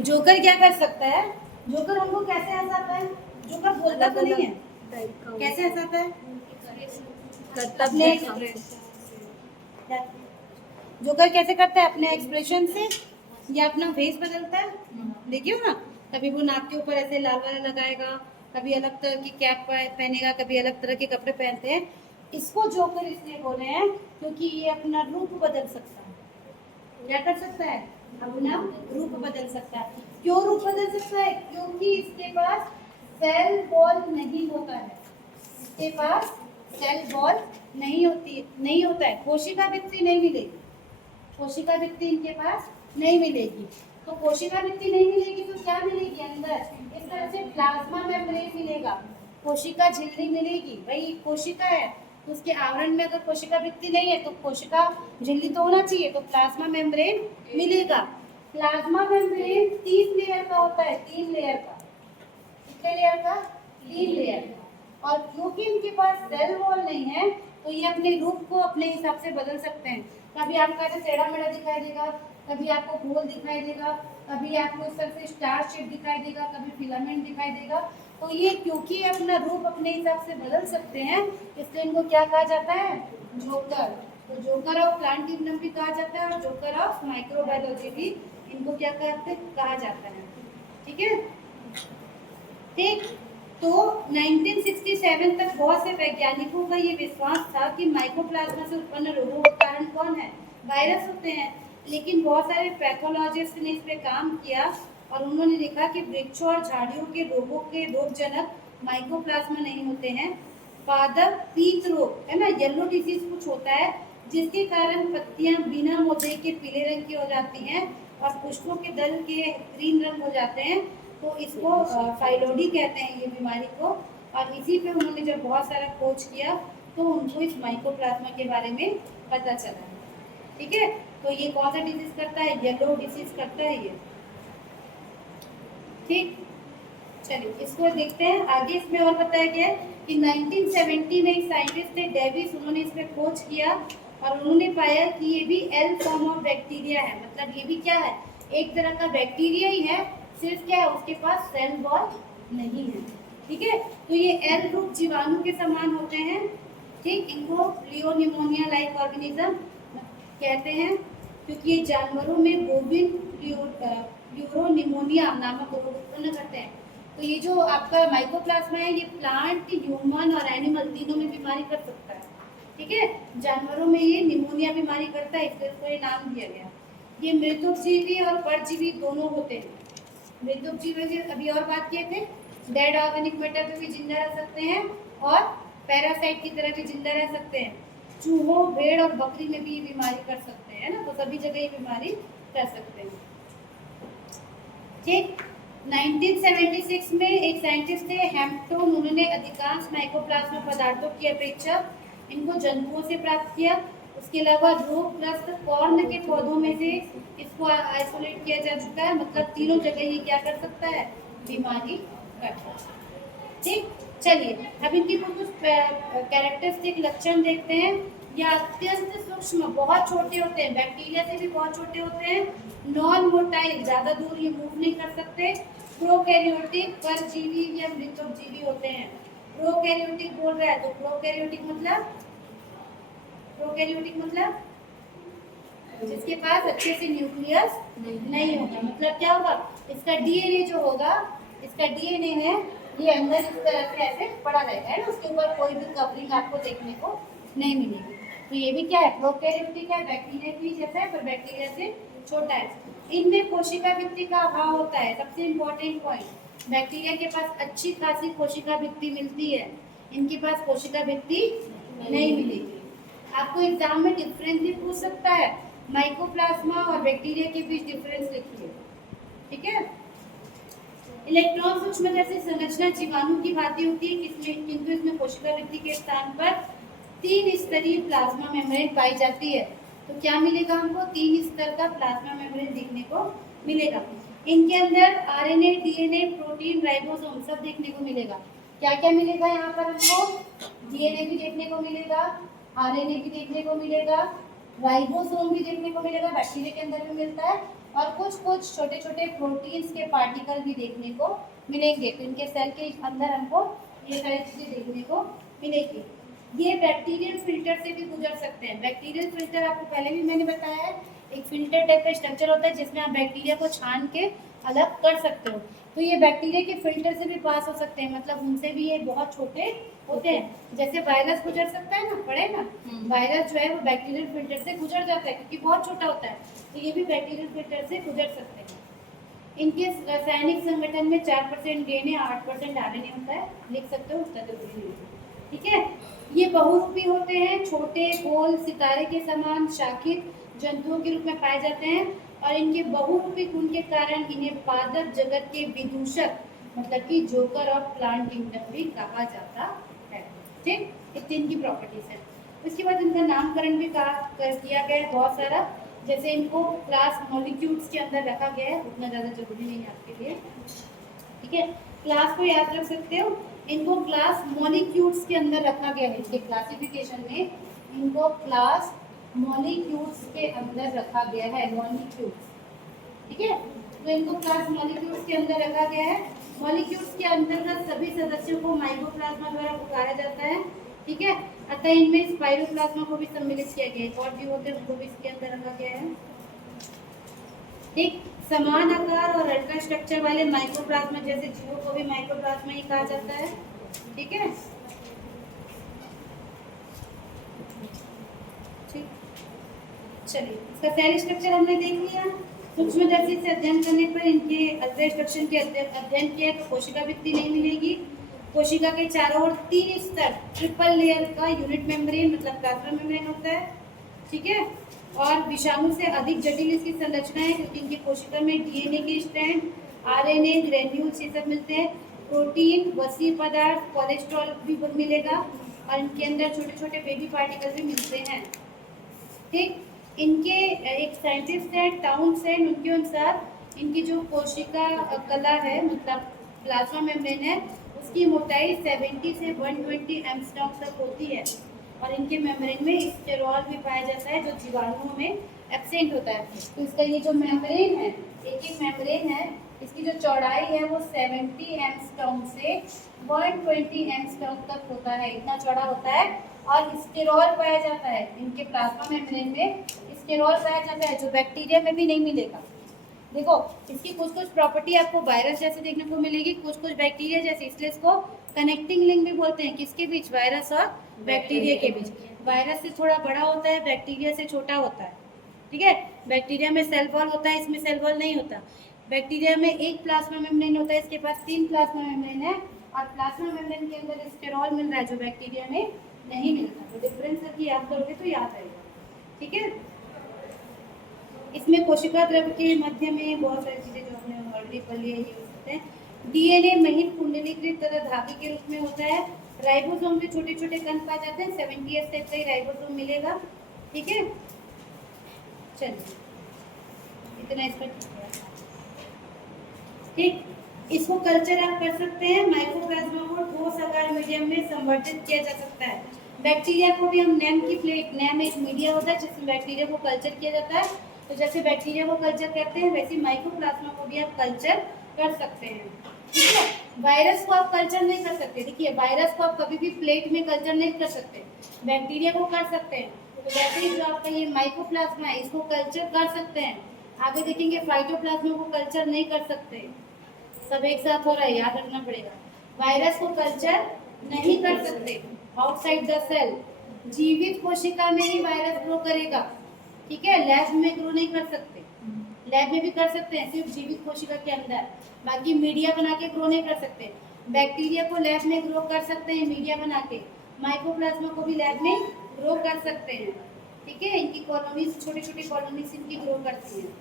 जोकर क्या कर सकता है? जोकर हमको कैसे हंसाता है? जोकर बोलता तो नहीं है, कैसे हंसाता है? जोकर कैसे करता है? अपने एक्सप्रेशन से या अपना फेस बदलता है। देखिए ना, कभी वो नाक के ऊपर ऐसे लाल वाला लगाएगा, कभी अलग तरह की कैप पहनेगा, कभी अलग तरह के कपड़े पहनते हैं। इसको जोकर इसलिए बोले हैं क्योंकि ये अपना रूप बदल सकता है। क्या कर सकता है? अपना रूप बदल सकता है। क्यों रूप बदल सकता है? क्योंकि इसके पास सेल वॉल नहीं होता है। इसके पास सेल वॉल नहीं होता है। कोशिका भित्ति नहीं मिलेगी, कोशिका भित्ति इनके पास नहीं मिलेगी। तो कोशिका भित्ति नहीं मिलेगी तो क्या मिलेगी? अंदर इस तरह से प्लाज्मा मेम्ब्रेन मिलेगा, कोशिका झिल्ली मिलेगी। भाई कोशिका है तो उसके आवरण में अगर कोशिका भित्ति नहीं है तो कोशिका झिल्ली तो होना चाहिए, तो प्लाज्मा मेम्ब्रेन मिलेगा। प्लाज्मा मेम्ब्रेन 3 लेयर का होता है, 3 लेयर का। कितने लेयर का? 3 लेयर का। और क्योंकि इनके पास सेल वॉल नहीं है तो ये अपने रूप को अपने हिसाब से बदल सकते हैं। कभी आपका ऐसे टेढ़ा मेढ़ा दिखाई देगा, कभी आपको गोल दिखाई देगा, कभी आपको इस तरह से स्टार शेप दिखाई देगा, कभी फिलामेंट दिखाई देगा। तो ये क्योंकि अपना रूप अपने हिसाब से बदल सकते हैं इसलिए इनको क्या कहा जाता है? जोकर। तो जोकर ऑफ प्लांट किंगडम भी कहा जाता है और जोकर ऑफ माइक्रोबायोलॉजी भी इनको क्या कहा जाता है। ठीक है, ठीक। तो 1967 तक बहुत से वैज्ञानिकों का ये विश्वास था कि माइकोप्लाज्मा से उत्पन्न रोगों का कारण कौन है? वायरस होते हैं। लेकिन बहुत सारे पैथोलॉजिस्ट ने इस पे काम किया और उन्होंने देखा कि वृक्षों और झाड़ियों के रोगों के रोगजनक माइकोप्लाज्मा नहीं होते हैं। पादप पीत रोग है ना, येलो डिजीज कुछ होता है जिसके कारण पत्तियां बिना मोटे के पीले रंग की हो जाती हैं और पुष्पों के दल के ग्रीन रंग हो जाते हैं। तो इसको फाइलोडी कहते हैं ये बीमारी को। और इसी पे उन्होंने जब बहुत सारा खोज किया तो उनको इस माइकोप्लाज्मा के बारे में पता चला। ठीक है, तो ये कौन सा डिजीज करता है? येलो डिजीज करता है ये। ठीक, चलिए इसको देखते हैं आगे। इसमें और बताया गया है कि 1970 में एक साइंटिस्ट थे डेविस, उन्होंने इस पे खोज किया और उन्होंने पाया कि ये भी एल फॉर्म ऑफ बैक्टीरिया है। मतलब ये भी क्या है? एक तरह का बैक्टीरिया ही है, सिर्फ क्या है उसके पास सेल वॉल नहीं है। ठीक है, तो ये एल रूप जीवाणु के समान होते हैं। ठीक, इनको प्लियोनिमोनिया लाइक ऑर्गेनिज्म कहते हैं क्योंकि ये जानवरों में बोविन प्यूरोनिमोनिया नामक रोग उत्पन्न करते हैं। तो ये जो आपका माइकोप्लाज्मा है ये प्लांट, ह्यूमन और एनिमल तीनों में बीमारी कर सकता है। ठीक है, जानवरों में ये निमोनिया बीमारी करता है, इसलिए इसको ये नाम दिया गया। ये मृतोपजीवी और परजीवी दोनों होते हैं। मृतोपजीवी की अभी और बात किए थे, डेड ऑर्गेनिक मैटर पे भी जिंदा रह सकते हैं और पैरासाइट की तरह भी जिंदा रह सकते हैं। चूहों, भेड़ और बकरी में भी ये बीमारी कर सकते हैं ना, तो सभी जगह ये बीमारी कर सकते हैं। ठीक, 1976 में एक साइंटिस्ट थे हैम्पटन, उन्होंने अधिकांश माइकोप्लाज्मा पदार्थों की अपेक्षा इनको जंतुओं से प्राप्त किया। उसके अलावा रोगग्रस्त कॉर्न के पौधों में से इसको आइसोलेट किया जा चुका है। मतलब तीनों जगह ये क्या कर सकता है? बीमारी कर सकता है। ठीक, चलिए अब इनकी कुछ कैरेक्टरिस्टिक लक्षण देखते हैं। यह अत्यंत सूक्ष्म, बहुत छोटे होते हैं, बैक्टीरिया से भी बहुत छोटे होते हैं। नॉन मोटाइल, ज्यादा दूर ये मूव नहीं कर सकते। प्रोकैरियोटिक, परजीवी या मृतोपजीवी होते हैं। प्रोकैरियोटिक बोल रहा है तो प्रोकैरियोटिक मतलब जिसके पास अच्छे से न्यूक्लियस नहीं होगा। मतलब क्या होगा? इसका डीएनए जो होगा, इसका डीएनए है ये अंदर इस तरह से ऐसे पड़ा रहेगा है ना, उसके ऊपर कोई भी कवरिंग आपको देखने को नहीं मिलेगी। तो ये भी क्या है, प्रोकैरियोटिक है, बैक्टीरिया की जैसा है पर बैक्टीरिया से छोटा है। इनमें कोशिका भित्ति का अभाव होता है, सबसे इम्पोर्टेंट पॉइंट। बैक्टीरिया के पास अच्छी खासी कोशिका भित्ति मिलती है, इनके पास कोशिका भित्ति नहीं मिलेगी। आपको एग्जाम में डिफरेंस भी पूछ सकता है, माइकोप्लाज्मा और बैक्टीरिया के बीच डिफरेंस लिखिए, ठीक है। इलेक्ट्रॉन सूक्ष्मदर्शी संरचना जीवाणु की भांति होती है, किंतु इसमें कोशिका भित्ति के स्थान पर 3 स्तरीय प्लाज्मा मेम्ब्रेन पाई जाती है। तो क्या मिलेगा हमको, 3 स्तर का प्लाज्मा मेम्ब्रेन देखने को मिलेगा। इनके अंदर आरएनए, डीएनए, प्रोटीन, राइबोसोम सब देखने को मिलेगा। क्या क्या मिलेगा यहाँ पर हमको, डीएनए भी देखने को मिलेगा, आरएनए भी देखने को मिलेगा, राइबोसोम भी देखने को मिलेगा, बैक्टीरिया के अंदर भी मिलता है, और कुछ कुछ छोटे छोटे प्रोटीन्स के पार्टिकल भी देखने को मिलेंगे। तो इनके सेल के अंदर हमको ये सारी चीजें देखने को मिलेगी। ये बैक्टीरियल फिल्टर से भी गुजर सकते हैं। बैक्टीरियल फिल्टर आपको पहले भी मैंने बताया है, एक फिल्टर टाइप का स्ट्रक्चर होता है जिसमें आप बैक्टीरिया को छान के अलग कर सकते हो। तो ये बैक्टीरिया के फिल्टर से भी पास हो सकते हैं, मतलब उनसे भी ये बहुत छोटे होते हैं। जैसे वायरस गुजर सकता है ना, पढ़े ना, वायरस जो है वो बैक्टीरियल फिल्टर से गुजर जाता है क्योंकि बहुत छोटा होता है, तो ये भी बैक्टीरियल फिल्टर से गुजर सकते हैं। इनके रासायनिक संगठन में 4% डीएनए, 8% आरएनए होता है, लिख सकते हो, उसका जरूरी नहीं है, ठीक है। ये बहुरूपी होते हैं, छोटे गोल सितारे के समान शाखित जंतुओं के रूप में पाए जाते हैं, और इनके बहुरूपी गुण के कारण इन्हें पादप जगत के विदूषक मतलब कि जोकर ऑफ प्लांट किंगडम भी कहा जाता है, ठीक। इतनी इनकी प्रॉपर्टीज है। उसके बाद इनका नामकरण भी किया गया है बहुत सारा, जैसे इनको क्लास मॉलिक्यूल्स के अंदर रखा गया है, उतना ज़्यादा जरूरी नहीं है आपके लिए, ठीक है। क्लास को याद रख सकते हो, इनको क्लास मॉलिक्यूल्स के अंदर रखा गया है। इसके क्लासिफिकेशन में इनको क्लास मॉलिक्यूल्स के अंदर रखा गया है, मॉलिक्यूल्स, ठीक है। तो इनको क्लास मॉलिक्यूल्स के अंदर रखा गया है। मॉलिक्यूल्स के अंतर्गत सभी सदस्यों को माइकोप्लाज्मा द्वारा पुकारा जाता है, ठीक है। अतः इनमें स्पाइरोप्लाज्मा को भी सम्मिलित किया गया है, और जीव होते हैं उनको भी इसके अंदर रखा गया है, ठीक। समान आकार और अल्ट्रा स्ट्रक्चर वाले माइकोप्लाज्मा जैसे जीवों को भी माइकोप्लाज्मा ही कहा जाता है, ठीक है, ठीक। चलिए, इसका सेल स्ट्रक्चर हमने देख लिया। सूक्ष्मदर्शी से अध्ययन करने पर इनके अल्ट्रा स्ट्रक्चर के अध्ययन किया तो कोशिका भित्ति नहीं मिलेगी। कोशिका के चारों ओर 3 स्तर ट्रिपल लेयर का यूनिट मेम्ब्रेन मतलब प्लाज्मा मेम्ब्रेन होता है, ठीक है। और विषाणु से अधिक जटिल इसकी संरचना है क्योंकि इनकी कोशिका में डीएनए के स्ट्रैंड, आरएनए, ग्रेन्यूल्स ये सब मिलते हैं, प्रोटीन, वसी पदार्थ, कोलेस्ट्रॉल भी मिलेगा, और इनके अंदर छोटे छोटे बेबी पार्टिकल भी मिलते हैं, ठीक। इनके एक साइंटिस्ट है टाउनसेंड, उनके अनुसार इनकी जो कोशिका कला है मतलब प्लाज्मा मेम्ब्रेन है उसकी मोटाई 70 से 120 एंगस्ट्रॉम तक होती है, और इनके मेम्ब्रेन में स्टेरॉल भी पाया जाता है जो जीवाणुओं में एब्सेंट होता है। तो इसका ये जो मेम्ब्रेन है, एक मेम्ब्रेन है, इसकी जो चौड़ाई है वो 70 एंगस्ट्रॉम से 120 एंगस्ट्रॉम तक होता है, इतना चौड़ा होता है। और स्टेरॉल पाया जाता है इनके प्लाज्मा मेम्ब्रेन में, स्टेरॉल पाया जाता है जो बैक्टीरिया में भी नहीं मिलेगा। देखो इसकी कुछ कुछ प्रॉपर्टी आपको वायरस जैसे देखने को मिलेगी, कुछ कुछ बैक्टीरिया जैसे, इसलिए इसको कनेक्टिंग लिंक भी बोलते हैं। किसके बीच, वायरस और बैक्टीरिया के बीच। वायरस से थोड़ा बड़ा होता है, बैक्टीरिया से छोटा होता है, ठीक है। बैक्टीरिया में सेल वॉल होता है, इसमें सेल वॉल नहीं होता। बैक्टीरिया में एक प्लाज्मा मेम्ब्रेन होता है, इसके पास 3 प्लाज्मा मेम्ब्रेन है, और प्लाज्मा मेम्ब्रेन के अंदर स्टेरॉल मिल रहा है जो बैक्टीरिया में नहीं मिलता। तो डिफरेंस करके याद करोगे तो याद आएगा, ठीक है। इसमें कोशिका द्रव्य के मध्य में बहुत सारी चीजें जो हमने ऑलरेडी पढ़ ली है ये हो सकते हैं। डीएनए महीन कुंडलीकृत तरह धागे के रूप में होता है। राइबोसोम के छोटे छोटे कण पाए जाते हैं, 70 टाइप का ही राइबोसोम मिलेगा, ठीक है। चलिए इतना इसका ठीक। इसको कल्चर आप कर सकते हैं। माइकोप्लाज्मा को ठोस आकार मीडियम में संवर्धित किया जा सकता है। बैक्टीरिया को भी हम नैम की प्लेट, नैम एक मीडिया होता है जिसमें बैक्टीरिया को कल्चर किया जाता है। तो जैसे बैक्टीरिया को कल्चर करते हैं वैसे माइकोप्लाज्मा को भी आप कल्चर कर सकते हैं, ठीक है। वायरस को आप कल्चर नहीं कर सकते। देखिए वायरस को आप कभी भी प्लेट में कल्चर नहीं कर सकते, बैक्टीरिया को कर सकते हैं। तो वैसे ही जो आपका ये माइकोप्लाज्मा है इसको कल्चर कर सकते हैं। आगे देखेंगे फाइटोप्लाज्मा को कल्चर नहीं कर सकते। सब एक साथ हो रहा है, याद रखना पड़ेगा। वायरस को कल्चर नहीं कर सकते आउटसाइड द सेल, जीवित कोशिका में ही वायरस ग्रो करेगा, ठीक है। लैब में ग्रो नहीं कर सकते, लैब में भी कर सकते हैं सिर्फ जीवित कोशिका के अंदर, बाकी मीडिया बना के ग्रो नहीं कर सकते। बैक्टीरिया को लैब में ग्रो कर सकते हैं मीडिया बना के, माइकोप्लाज्मा को भी लैब में ग्रो कर सकते हैं, ठीक है। इनकी कॉलोनीज, छोटी छोटी कॉलोनीज इनकी ग्रो करती हैं,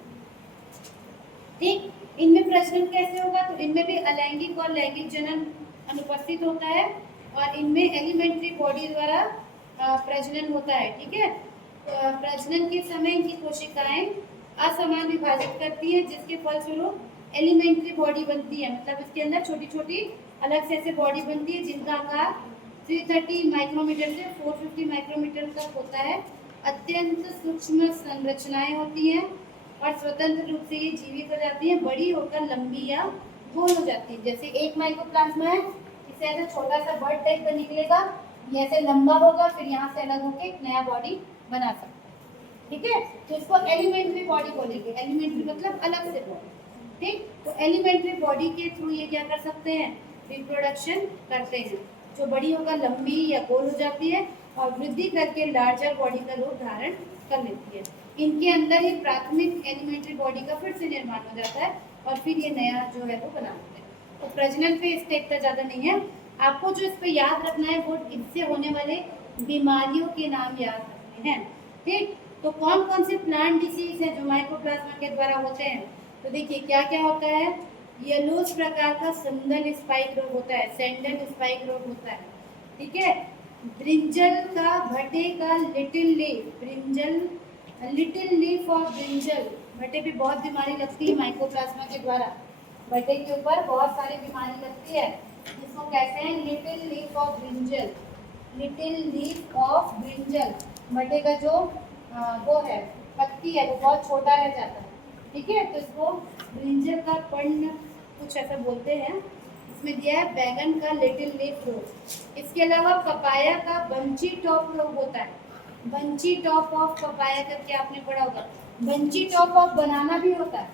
ठीक। इनमें प्रजनन कैसे होगा, तो इनमें भी अलैंगिक और लैंगिक जनन अनुपस्थित होता है और इनमें एलिमेंट्री बॉडी द्वारा प्रजनन होता है, ठीक है। प्रजनन के समय इनकी कोशिकाएं असमान विभाजित करती हैं, जिसके फलस्वरूप एलिमेंट्री बॉडी बनती है, मतलब इसके अंदर छोटी छोटी अलग से ऐसे बॉडी बनती है जिनका आकार 330 माइक्रोमीटर से 450 माइक्रोमीटर तक होता है। अत्यंत सूक्ष्म संरचनाएं होती हैं और स्वतंत्र रूप से ये जीवित हो जाती हैं, बड़ी होकर लंबी या गोल हो जाती है। जैसे एक माइकोप्लाज्मा है, इससे ऐसा छोटा सा बर्ड टाइप का निकलेगा, ये ऐसे लंबा होगा, फिर यहाँ से अलग होकर एक नया बॉडी बना सकता है, ठीक है। तो इसको एलिमेंट्री बॉडी बोलेंगे, एलिमेंट्री मतलब अलग से बॉडी, ठीक। तो एलिमेंट्री बॉडी के थ्रू ये क्या कर सकते हैं, रिप्रोडक्शन करते हैं, जो बड़ी होकर लंबी या गोल हो जाती है और वृद्धि करके लार्जर बॉडी का रूप धारण कर लेती है। इनके अंदर ही प्राथमिक एलिमेंट्री बॉडी का फिर से निर्माण हो जाता है और फिर ये नया जो है वो बना लेते हैं। तो प्रजनन पे इसका इतना ज़्यादा नहीं है, आपको जो इस पे याद रखना है वो इससे होने वाले बीमारियों के नाम याद रखने हैं, ठीक। तो कौन कौन से प्लांट डिसीज है जो माइकोप्लाज्मा के द्वारा होते हैं, तो देखिए क्या क्या होता है। येलोस प्रकार का संदल स्पाइक रोग होता है, सैंडल स्पाइक रोग होता है, ठीक है। ब्रिंजल का, भटे का little leaf, brinjal little leaf of brinjal, भटे पे बहुत बीमारी लगती है माइकोप्लाज्मा के द्वारा, भटे के ऊपर बहुत सारी बीमारी लगती है, जिसको कहते हैं little leaf of brinjal, little leaf of brinjal. भटे का जो वो है पत्ती है वो बहुत छोटा रह जाता है, ठीक है। तो इसको ब्रिंजल का पर्ण कुछ ऐसा बोलते हैं। इसमें दिया है बैगन का लिटिल लीफ रोग। इसके अलावा पपाया का बंची टॉप रोग होता है, बंची टॉप ऑफ पपाया करके आपने पढ़ा होगा। बंची टॉप ऑफ बनाना भी होता है,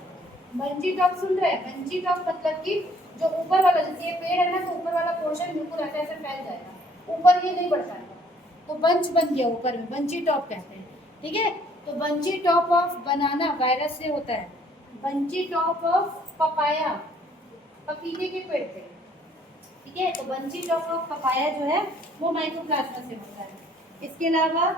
बंची टॉप सुन रहे हैं, बंची टॉप मतलब कि जो ऊपर वाला, जैसे ये पेड़ है ना, तो ऊपर वाला पोर्शन बिल्कुल ऐसे ऐसे फैल जाएगा, ऊपर ये नहीं बढ़ता है, तो बंच बन गया ऊपर में, बंची टॉप कहते हैं, ठीक है। तो bunchy top of banana virus से होता है, बंची टॉप ऑफ पपाया पपीते के पेड़ पे, ठीक है। तो बंची टॉप ऑफ पपाया जो है वो माइकोप्लाज्मा से होता है। इसके अलावा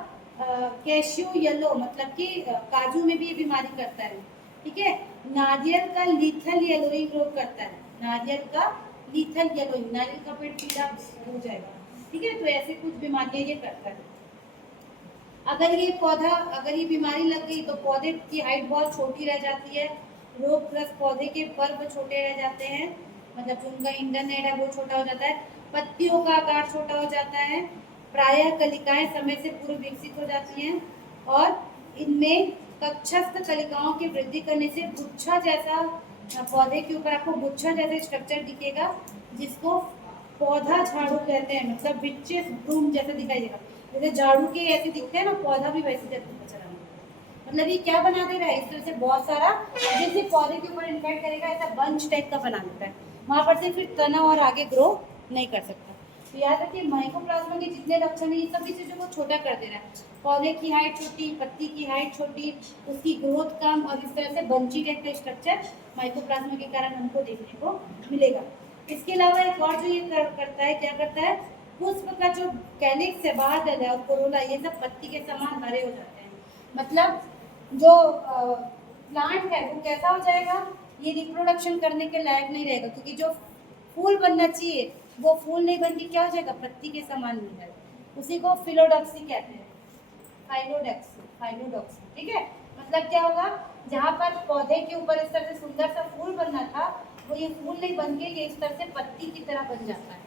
कैश्यू येलो मतलब कि काजू में भी ये बीमारी करता है, ठीक है। नारियल का लीथल येलोइंग रोग करता है, नारियल का लीथल येलोइंग, नारियल का पेड़ पीला हो जाएगा, ठीक है। तो ऐसे कुछ बीमारियां ये करता है। अगर ये पौधा, अगर ये बीमारी लग गई तो पौधे की हाइट बहुत छोटी रह जाती है, रोगग्रस्त पौधे के पर्व छोटे रह जाते हैं, मतलब जो उनका इंटरनेट है वो छोटा हो जाता है, पत्तियों का आकार छोटा हो जाता है, प्रायः कलिकाएं समय से पूर्व विकसित हो जाती हैं और इनमें कक्षस्थ कलिकाओं की वृद्धि करने से गुच्छा जैसा, पौधे के ऊपर आपको गुच्छा जैसा स्ट्रक्चर दिखेगा, जिसको पौधा झाड़ू कहते हैं, मतलब विचेस ब्लूम जैसा दिखाई देगा, जैसे झाड़ू के ऐसे दिखते हैं ना, पौधा भी वैसे जैसे बचा रहा है। मतलब ये क्या बना दे रहा है, इस तरह से बहुत सारा जैसे पौधे के ऊपर इन्फेक्ट करेगा ऐसा बंच टाइप का बना देता है, वहाँ पर से फिर तना और आगे ग्रो नहीं कर सकता। तो याद रखिए माइकोप्लाज्मा के जितने लक्षण हैं ये सभी चीज़ों को छोटा कर दे रहा है, पौधे की हाइट छोटी, पत्ती की हाइट छोटी, उसकी ग्रोथ कम, और इस तरह से बंची टाइप का स्ट्रक्चर माइकोप्लाज्मा के कारण हमको देखने को मिलेगा। इसके अलावा एक और जो ये करता है, क्या करता है, पुष्प का जो कैलिक्स है, बादल है और कोरोला, ये सब पत्ती के समान हरे हो जाते हैं, मतलब जो प्लांट है वो कैसा हो जाएगा, ये रिप्रोडक्शन करने के लायक नहीं रहेगा, क्योंकि जो फूल बनना चाहिए वो फूल नहीं बन के क्या हो जाएगा, पत्ती के समान मिल जाएगा। उसी को फिलोडॉक्सी कहते हैं, फाइलोडॉक्सी, ठीक है। मतलब क्या होगा, जहाँ पर पौधे के ऊपर इस तरह से सुंदर सा फूल बनना था, वो ये फूल नहीं बन के ये इस तरह से पत्ती की तरह बन जाता है।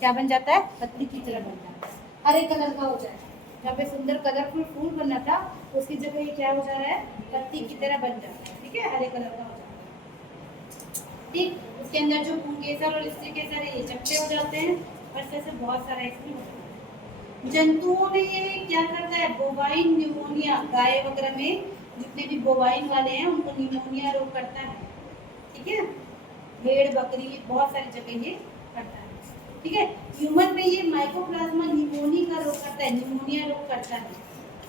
क्या बन जाता है, पत्ती की तरह बन जाता है, हरे कलर का हो जाएगा। जहाँ पे सुंदर कलरफुल फूल बनना था उसकी जगह ये क्या हो जा रहा है, पत्ती की तरह बन जाता है, ठीक है, हरे कलर का हो जाता है, ठीक। उसके अंदर जो पुंकेसर और स्त्री केसर है ये चपटे हो जाते हैं, और ऐसे बहुत सारा इसमें होता है। जंतुओं में ये क्या करता है, बोवाइन न्यूमोनिया, गाय वगैरह में जितने भी बोवाइन वाले हैं उनको न्यूमोनिया रोग करता है, ठीक है, भेड़ बकरी बहुत सारी जगह ये करता है। ठीक है। ह्यूमन में ये माइकोप्लाज्मा निमोनी का रोग करता है, निमोनिया रोग करता है,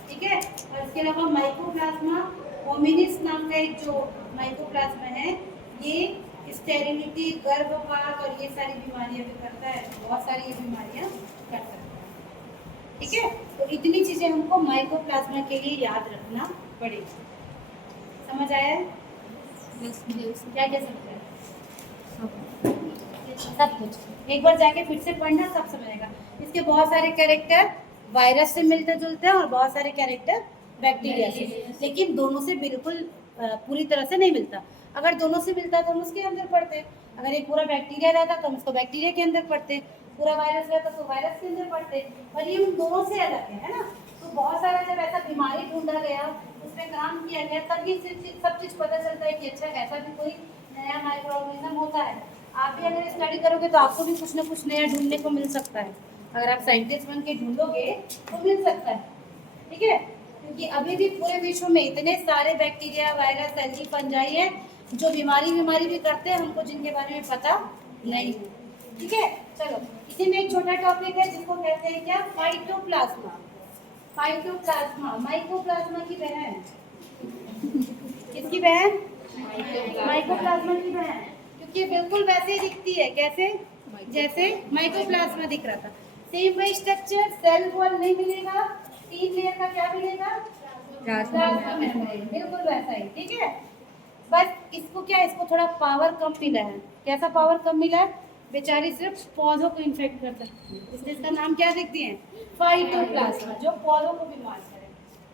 ठीक है। और इसके अलावा माइकोप्लाज्मा होमिनिस नाम का एक जो माइकोप्लाज्मा है, ये स्टेरिलिटी, गर्भपात और ये सारी बीमारियां भी करता है, बहुत सारी ये बीमारियां कर सकता है, ठीक है। तो इतनी चीजें हमको माइकोप्लाज्मा के लिए याद रखना पड़ेगी। समझ आया है? क्या क्या समझ आया? सब कुछ एक बार जाके फिर से पढ़ना, सब समझेगा। इसके बहुत सारे कैरेक्टर वायरस से मिलते जुलते हैं और बहुत सारे कैरेक्टर बैक्टीरिया से, लेकिन दोनों से बिल्कुल पूरी तरह से नहीं मिलता। अगर दोनों से मिलता तो हम उसके अंदर पढ़ते, अगर एक पूरा बैक्टीरिया रहता तो हम उसको बैक्टीरिया के अंदर पढ़ते, पूरा वायरस रहता तो वायरस के अंदर पढ़ते, और ये उन दोनों से अलग है ना। तो बहुत सारा जब ऐसा बीमारी ढूंढा गया, उसमें काम किया गया, तब ये सब चीज़ पता चलता है कि अच्छा ऐसा भी कोई नया माइक्रो ऑर्गेनिज्म होता है। आप भी अगर स्टडी करोगे तो आपको भी कुछ ना कुछ नया ढूंढने को मिल सकता है। अगर आप साइंटिस्ट बन के ढूंढोगे तो मिल सकता है, ठीक है। क्योंकि अभी भी पूरे विश्व में इतने सारे बैक्टीरिया, वायरस, एल्गी, फंजाई है जो बीमारी भी करते हैं, हमको जिनके बारे में पता नहीं है, ठीक है। चलो, इसी में एक छोटा टॉपिक है जिसको कहते हैं क्या, फाइटोप्लाज्मा। फाइटोप्लाज्मा माइकोप्लाज्मा की बहन, किसकी बहन? माइकोप्लाज्मा की बहन, क्योंकि ये बिल्कुल वैसे ही दिखती है, कैसे? जैसे माइकोप्लाज्मा दिख रहा था। सेम वही स्ट्रक्चर, सेल वॉल नहीं मिलेगा, 3 लेयर का क्या मिलेगा? प्लाज्मा मेम्ब्रेन, बिल्कुल वैसा ही, ठीक है। बस इसको क्या, इसको थोड़ा पावर कम मिला है। कैसा पावर कम मिला है? बेचारी सिर्फ पौधों को इन्फेक्ट कर सकती है, इसलिए इसका नाम क्या देखते हैं? फाइटोप्लाज्मा, जो पौधों को बीमार करे,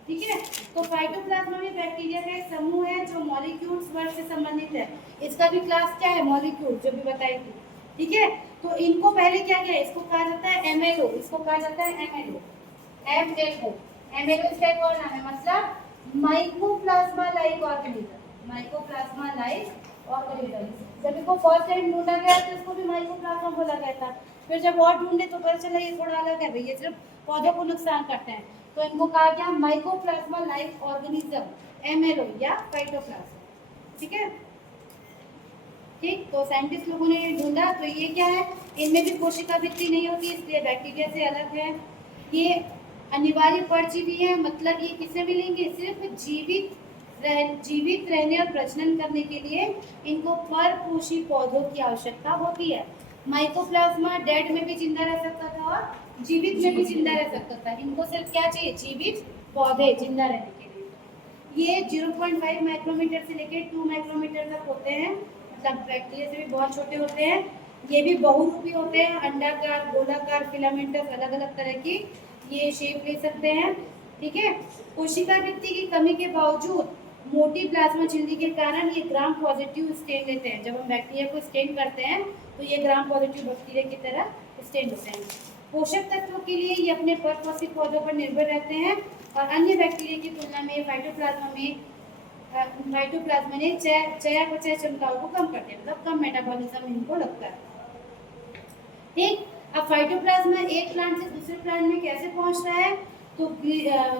ठीक है। तो फाइटोप्लाज्मा में बैक्टीरिया का एक समूह है जो मॉलिक्यूल्स वर्ग से संबंधित है। इसका भी क्लास क्या है? मॉलिक्यूल, जो भी बताई थी, ठीक है। तो इनको पहले क्या किया, इसको कहा जाता है एमएलओ, इसको कहा जाता है एमएलओ, एमएलओ। एमएलओ इसका एक और नाम है, मतलब mycoplasma like organism, mycoplasma like organism. जब इसको फर्स्ट टाइम ढूंढा गया तो इसको भी माइकोप्लाज्मा बोला गया था, फिर जब और ढूंढे तो पता चला ये थोड़ा अलग है भाई, ये सिर्फ पौधों को नुकसान करते हैं, तो इनको कहा गया माइकोप्लाज्मा लाइक ऑर्गेनिज्म, एमएलओ या फाइटोप्लाज्मा, ठीक है। ठीक, तो साइंटिस्ट लोगों ने ढूंढा, तो ये क्या है, इनमें भी कोशिका भित्ति नहीं होती, इसलिए बैक्टीरिया से अलग है। ये अनिवार्य परजीवी है, मतलब ये किससे मिलेंगे? सिर्फ जीवित रहने और प्रजनन करने के लिए इनको परपोषी पौधों की आवश्यकता होती है। माइकोप्लाज्मा डेड में भी जिंदा रह सकता था और जीवित में भी जिंदा रह सकता था। इनको सिर्फ क्या चाहिए? जीवित पौधे जिंदा रहने के लिए। ये 0.5 माइक्रोमीटर से लेकर 2 माइक्रोमीटर तक होते हैं, मतलब बैक्टीरिया से भी बहुत छोटे होते हैं। ये भी बहुरूपी होते हैं, अंडाकार, गोलाकार, फिलामेंटस, अलग अलग तरह की ये शेप ले सकते हैं, ठीक है। कोशिका भित्ति की कमी के बावजूद मोटी प्लाज्मा झिल्ली के कारण ये ग्राम पॉजिटिव स्टेन लेते हैं। जब हम बैक्टीरिया को स्टेन करते हैं तो ये ग्राम पॉजिटिव बैक्टीरिया की तरह स्टेन होते हैं। पोषक तत्वों के लिए ये अपने परपोषी पौधों पर निर्भर रहते हैं और अन्य बैक्टीरिया की तुलना में फाइटोप्लाज्मा ने चयापचय क्षमताओं को कम करते हैं, मतलब कम मेटाबॉलिज्म इनको लगता है, ठीक। अब फाइटोप्लाज्मा एक प्लांट से दूसरे प्लांट में कैसे पहुंचता है? तो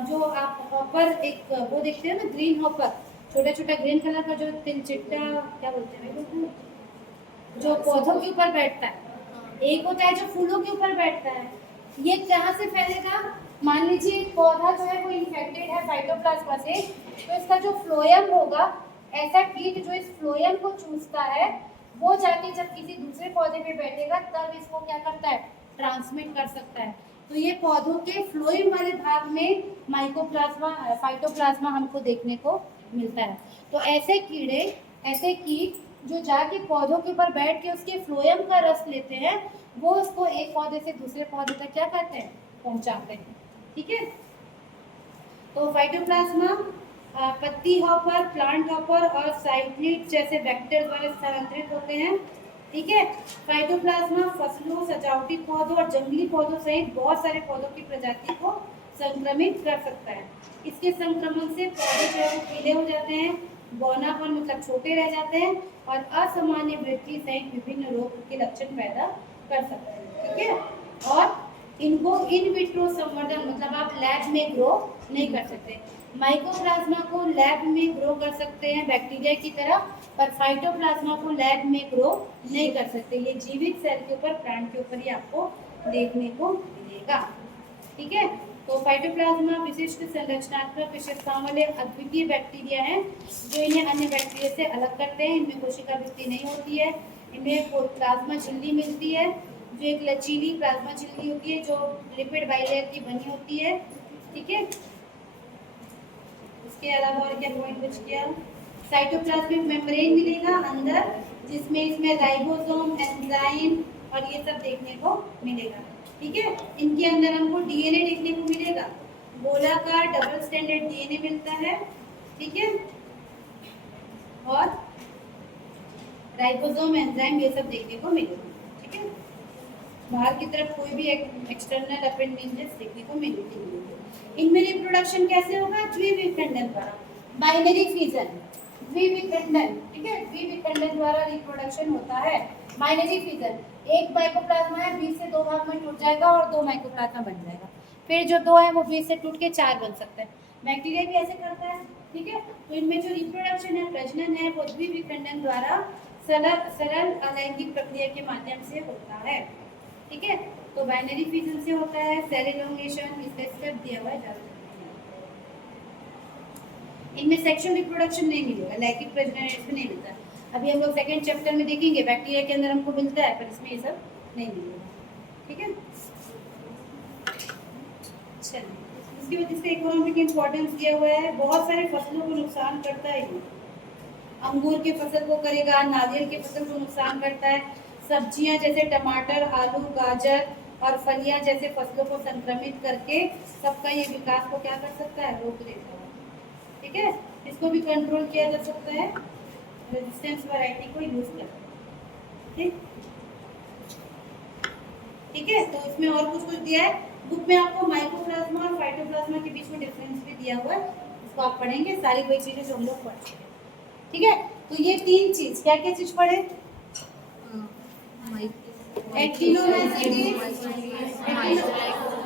जो आप हॉपर एक वो देखते हैं ना, ग्रीन हॉपर, छोटा छोटा ग्रीन कलर का जो तिलचिट्टा क्या बोलते हैं, जो पौधों के ऊपर बैठता है, एक होता है जो फूलों के ऊपर बैठता है। ये कहाँ से फैलेगा? मान लीजिए एक पौधा जो है वो इन्फेक्टेड है फाइटोप्लाज्मा से, तो इसका जो फ्लोएम होगा, ऐसा कीट जो इस फ्लोएम को चूसता है, वो जाके जब किसी दूसरे पौधे पे बैठेगा तब इसको क्या करता है? ट्रांसमिट कर सकता है। तो ये पौधों के फ्लोएम वाले भाग में माइकोप्लाज्मा, फाइटोप्लाज्मा हमको देखने को मिलता है। तो ऐसे कीड़े, ऐसे कीट जो जाके पौधों के ऊपर बैठ के उसके फ्लोएम का रस लेते हैं, वो उसको एक पौधे से दूसरे पौधे तक क्या करते हैं? पहुंचाते हैं, ठीक है। तो फाइटोप्लाज्मा पत्ती हॉपर, प्लांट हॉपर और साइक्लिड जैसे वेक्टर द्वारा स्थानांतरित होते हैं, ठीक है। फाइटोप्लाज्मा फसलों, सजावटी पौधों और जंगली पौधों सहित बहुत सारे पौधों की प्रजाति को संक्रमित कर सकता है। इसके संक्रमण से पौधे जो है वो पीले हो जाते हैं, बौनापन मतलब छोटे रह जाते हैं और असामान्य वृद्धि सहित विभिन्न रोग के लक्षण पैदा कर सकते हैं, ठीक है। और इनको इन विट्रो संवर्धन, मतलब आप लैब में ग्रो नहीं कर सकते। माइकोप्लाज्मा को लैब में ग्रो कर सकते हैं बैक्टीरिया की तरह, पर फाइटोप्लाज्मा को लैब में ग्रो नहीं कर सकते। ये जीवित सेल के ऊपर, प्लांट के ऊपर ही आपको देखने को मिलेगा। ठीक है, तो फाइटोप्लाज्मा विशिष्ट संरचनात्मक विशेषताओं वाले अद्वितीय बैक्टीरिया हैं जो इन्हें अन्य बैक्टीरिया से अलग करते हैं। इनमें कोशिका भित्ति नहीं होती है, इनमें प्लाज्मा झिल्ली मिलती है जो एक लचीली प्लाज्मा झिल्ली होती है जो लिपिड बाइलेयर की बनी होती है। ठीक है, इसके अलावा और क्या पॉइंट बच गया? साइटोप्लाज्मिक मेम्ब्रेन मिलेगा अंदर, जिसमें इसमें राइबोसोम, एंजाइम और ये सब देखने को मिलेगा। ठीक है, इनके अंदर हमको डीएनए देखने को मिलेगा, गोलाकार डबल स्टैंडर्ड डीएनए मिलता है। ठीक है, और राइबोसोम, एंजाइम ये सब देखने को मिलेगा। ठीक है, बाहर की तरफ कोई भी एक्सटर्नल अपेंडेजेस देखने को मिलेगी। इनमें रिप्रोडक्शन कैसे होगा? द्विविखंडन द्वारा, बाइनरी फिजन, द्विविखंडन। ठीक है, द्विविखंडन द्वारा रिप्रोडक्शन होता है। बाइनरी फिजन, एक माइकोप्लाज्मा है, बीच से दो भाग में टूट जाएगा और दो माइकोप्लाज्मा बन जाएगा। फिर जो दो है वो बीच से टूट के चार बन सकते हैं। बैक्टीरिया भी ऐसे करता है। ठीक है, तो इनमें जो रिप्रोडक्शन है, प्रजनन है, वो द्विविखंडन द्वारा सरल अलैंगिक प्रक्रिया के माध्यम से होता है। ठीक है, तो बाइनरी फिजन से होता है, सेल एलोंगेशन, इसका स्टेप दिया हुआ है। इनमें सेक्सुअल रिप्रोडक्शन नहीं मिलेगा, लैंगिक प्रजनन इसमें नहीं मिलता। अभी हम लोग सेकंड चैप्टर में देखेंगे, बैक्टीरिया के अंदर हमको मिलता है, पर इसमें ये सब नहीं मिलेगा। ठीक है, चलिए इसकी वजह से इकोनॉमिक इंपॉर्टेंस दिया हुआ है। बहुत सारे फसलों को नुकसान करता है ये, अंगूर की फसल को करेगा, नारियल की फसल को नुकसान करता है, सब्जियां जैसे टमाटर, आलू, गाजर और फलियां जैसे फसलों को संक्रमित करके सबका ये विकास को क्या कर सकता है? रोक देता है। ठीक है, इसको भी कंट्रोल किया जा सकता है, रेजिस्टेंस वैरायटी को यूज करके। ठीक है, तो इसमें और कुछ दिया है बुक में आपको, माइकोप्लाज्मा और फाइटोप्लाज्मा के बीच में डिफरेंस भी दिया हुआ है, इसको आप पढ़ेंगे। सारी वही चीजें जो हम लोग पढ़ चुके हैं। ठीक है, तो ये तीन चीज, क्या क्या चीज पढ़े? एक्टिनोमाइसीटीज,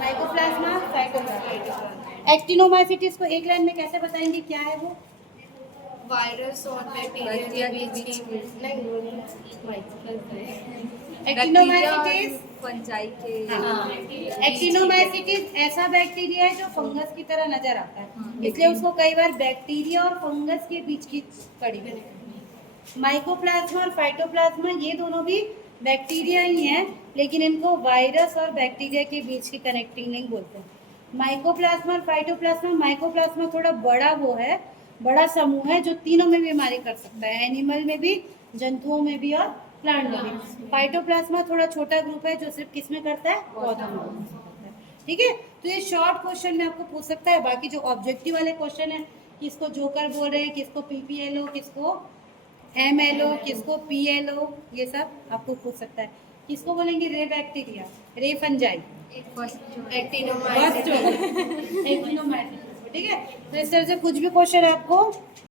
माइकोप्लाज्मा, फाइटोप्लाज्मा। एक्टिनोमाइसीटीज को एक लाइन में कैसे बताएंगे, क्या है वो? वायरस और बैक्टीरिया के बीच की एक्टिनोमाइसीटीज, फंजाई के। एक्टिनोमाइसीटीज ऐसा बैक्टीरिया है जो फंगस की तरह नजर आता है, इसलिए उसको कई बार बैक्टीरिया और फंगस के बीच की कड़ी है। माइकोप्लाज्मा और फाइटोप्लाज्मा ये दोनों भी बैक्टीरिया ही हैं, लेकिन इनको वायरस और बैक्टीरिया के बीच की कनेक्टिंग नहीं बोलते। माइकोप्लाज्मा और फाइटोप्लाज्मा, माइकोप्लाज्मा थोड़ा बड़ा वो है, बड़ा समूह है जो तीनों में बीमारी कर सकता है, एनिमल में भी, जंतुओं में भी और प्लांट में भी। फाइटोप्लाज्मा थोड़ा छोटा ग्रुप है जो सिर्फ किस में करता है? पौधों में। ठीक है, तो ये शॉर्ट क्वेश्चन में आपको पूछ सकता है। बाकी जो ऑब्जेक्टिव वाले क्वेश्चन है, किसको जोकर बोल रहे हैं, किसको पीपीएलओ, किसको एमएलओ, किसको पीएलओ, ये सब आपको पूछ सकता है। किसको बोलेंगे? रे बैक्टीरिया, रे फंजाई, एक्टिनोमाइसीटीज। ठीक है, तो इस तरह से कुछ भी क्वेश्चन आपको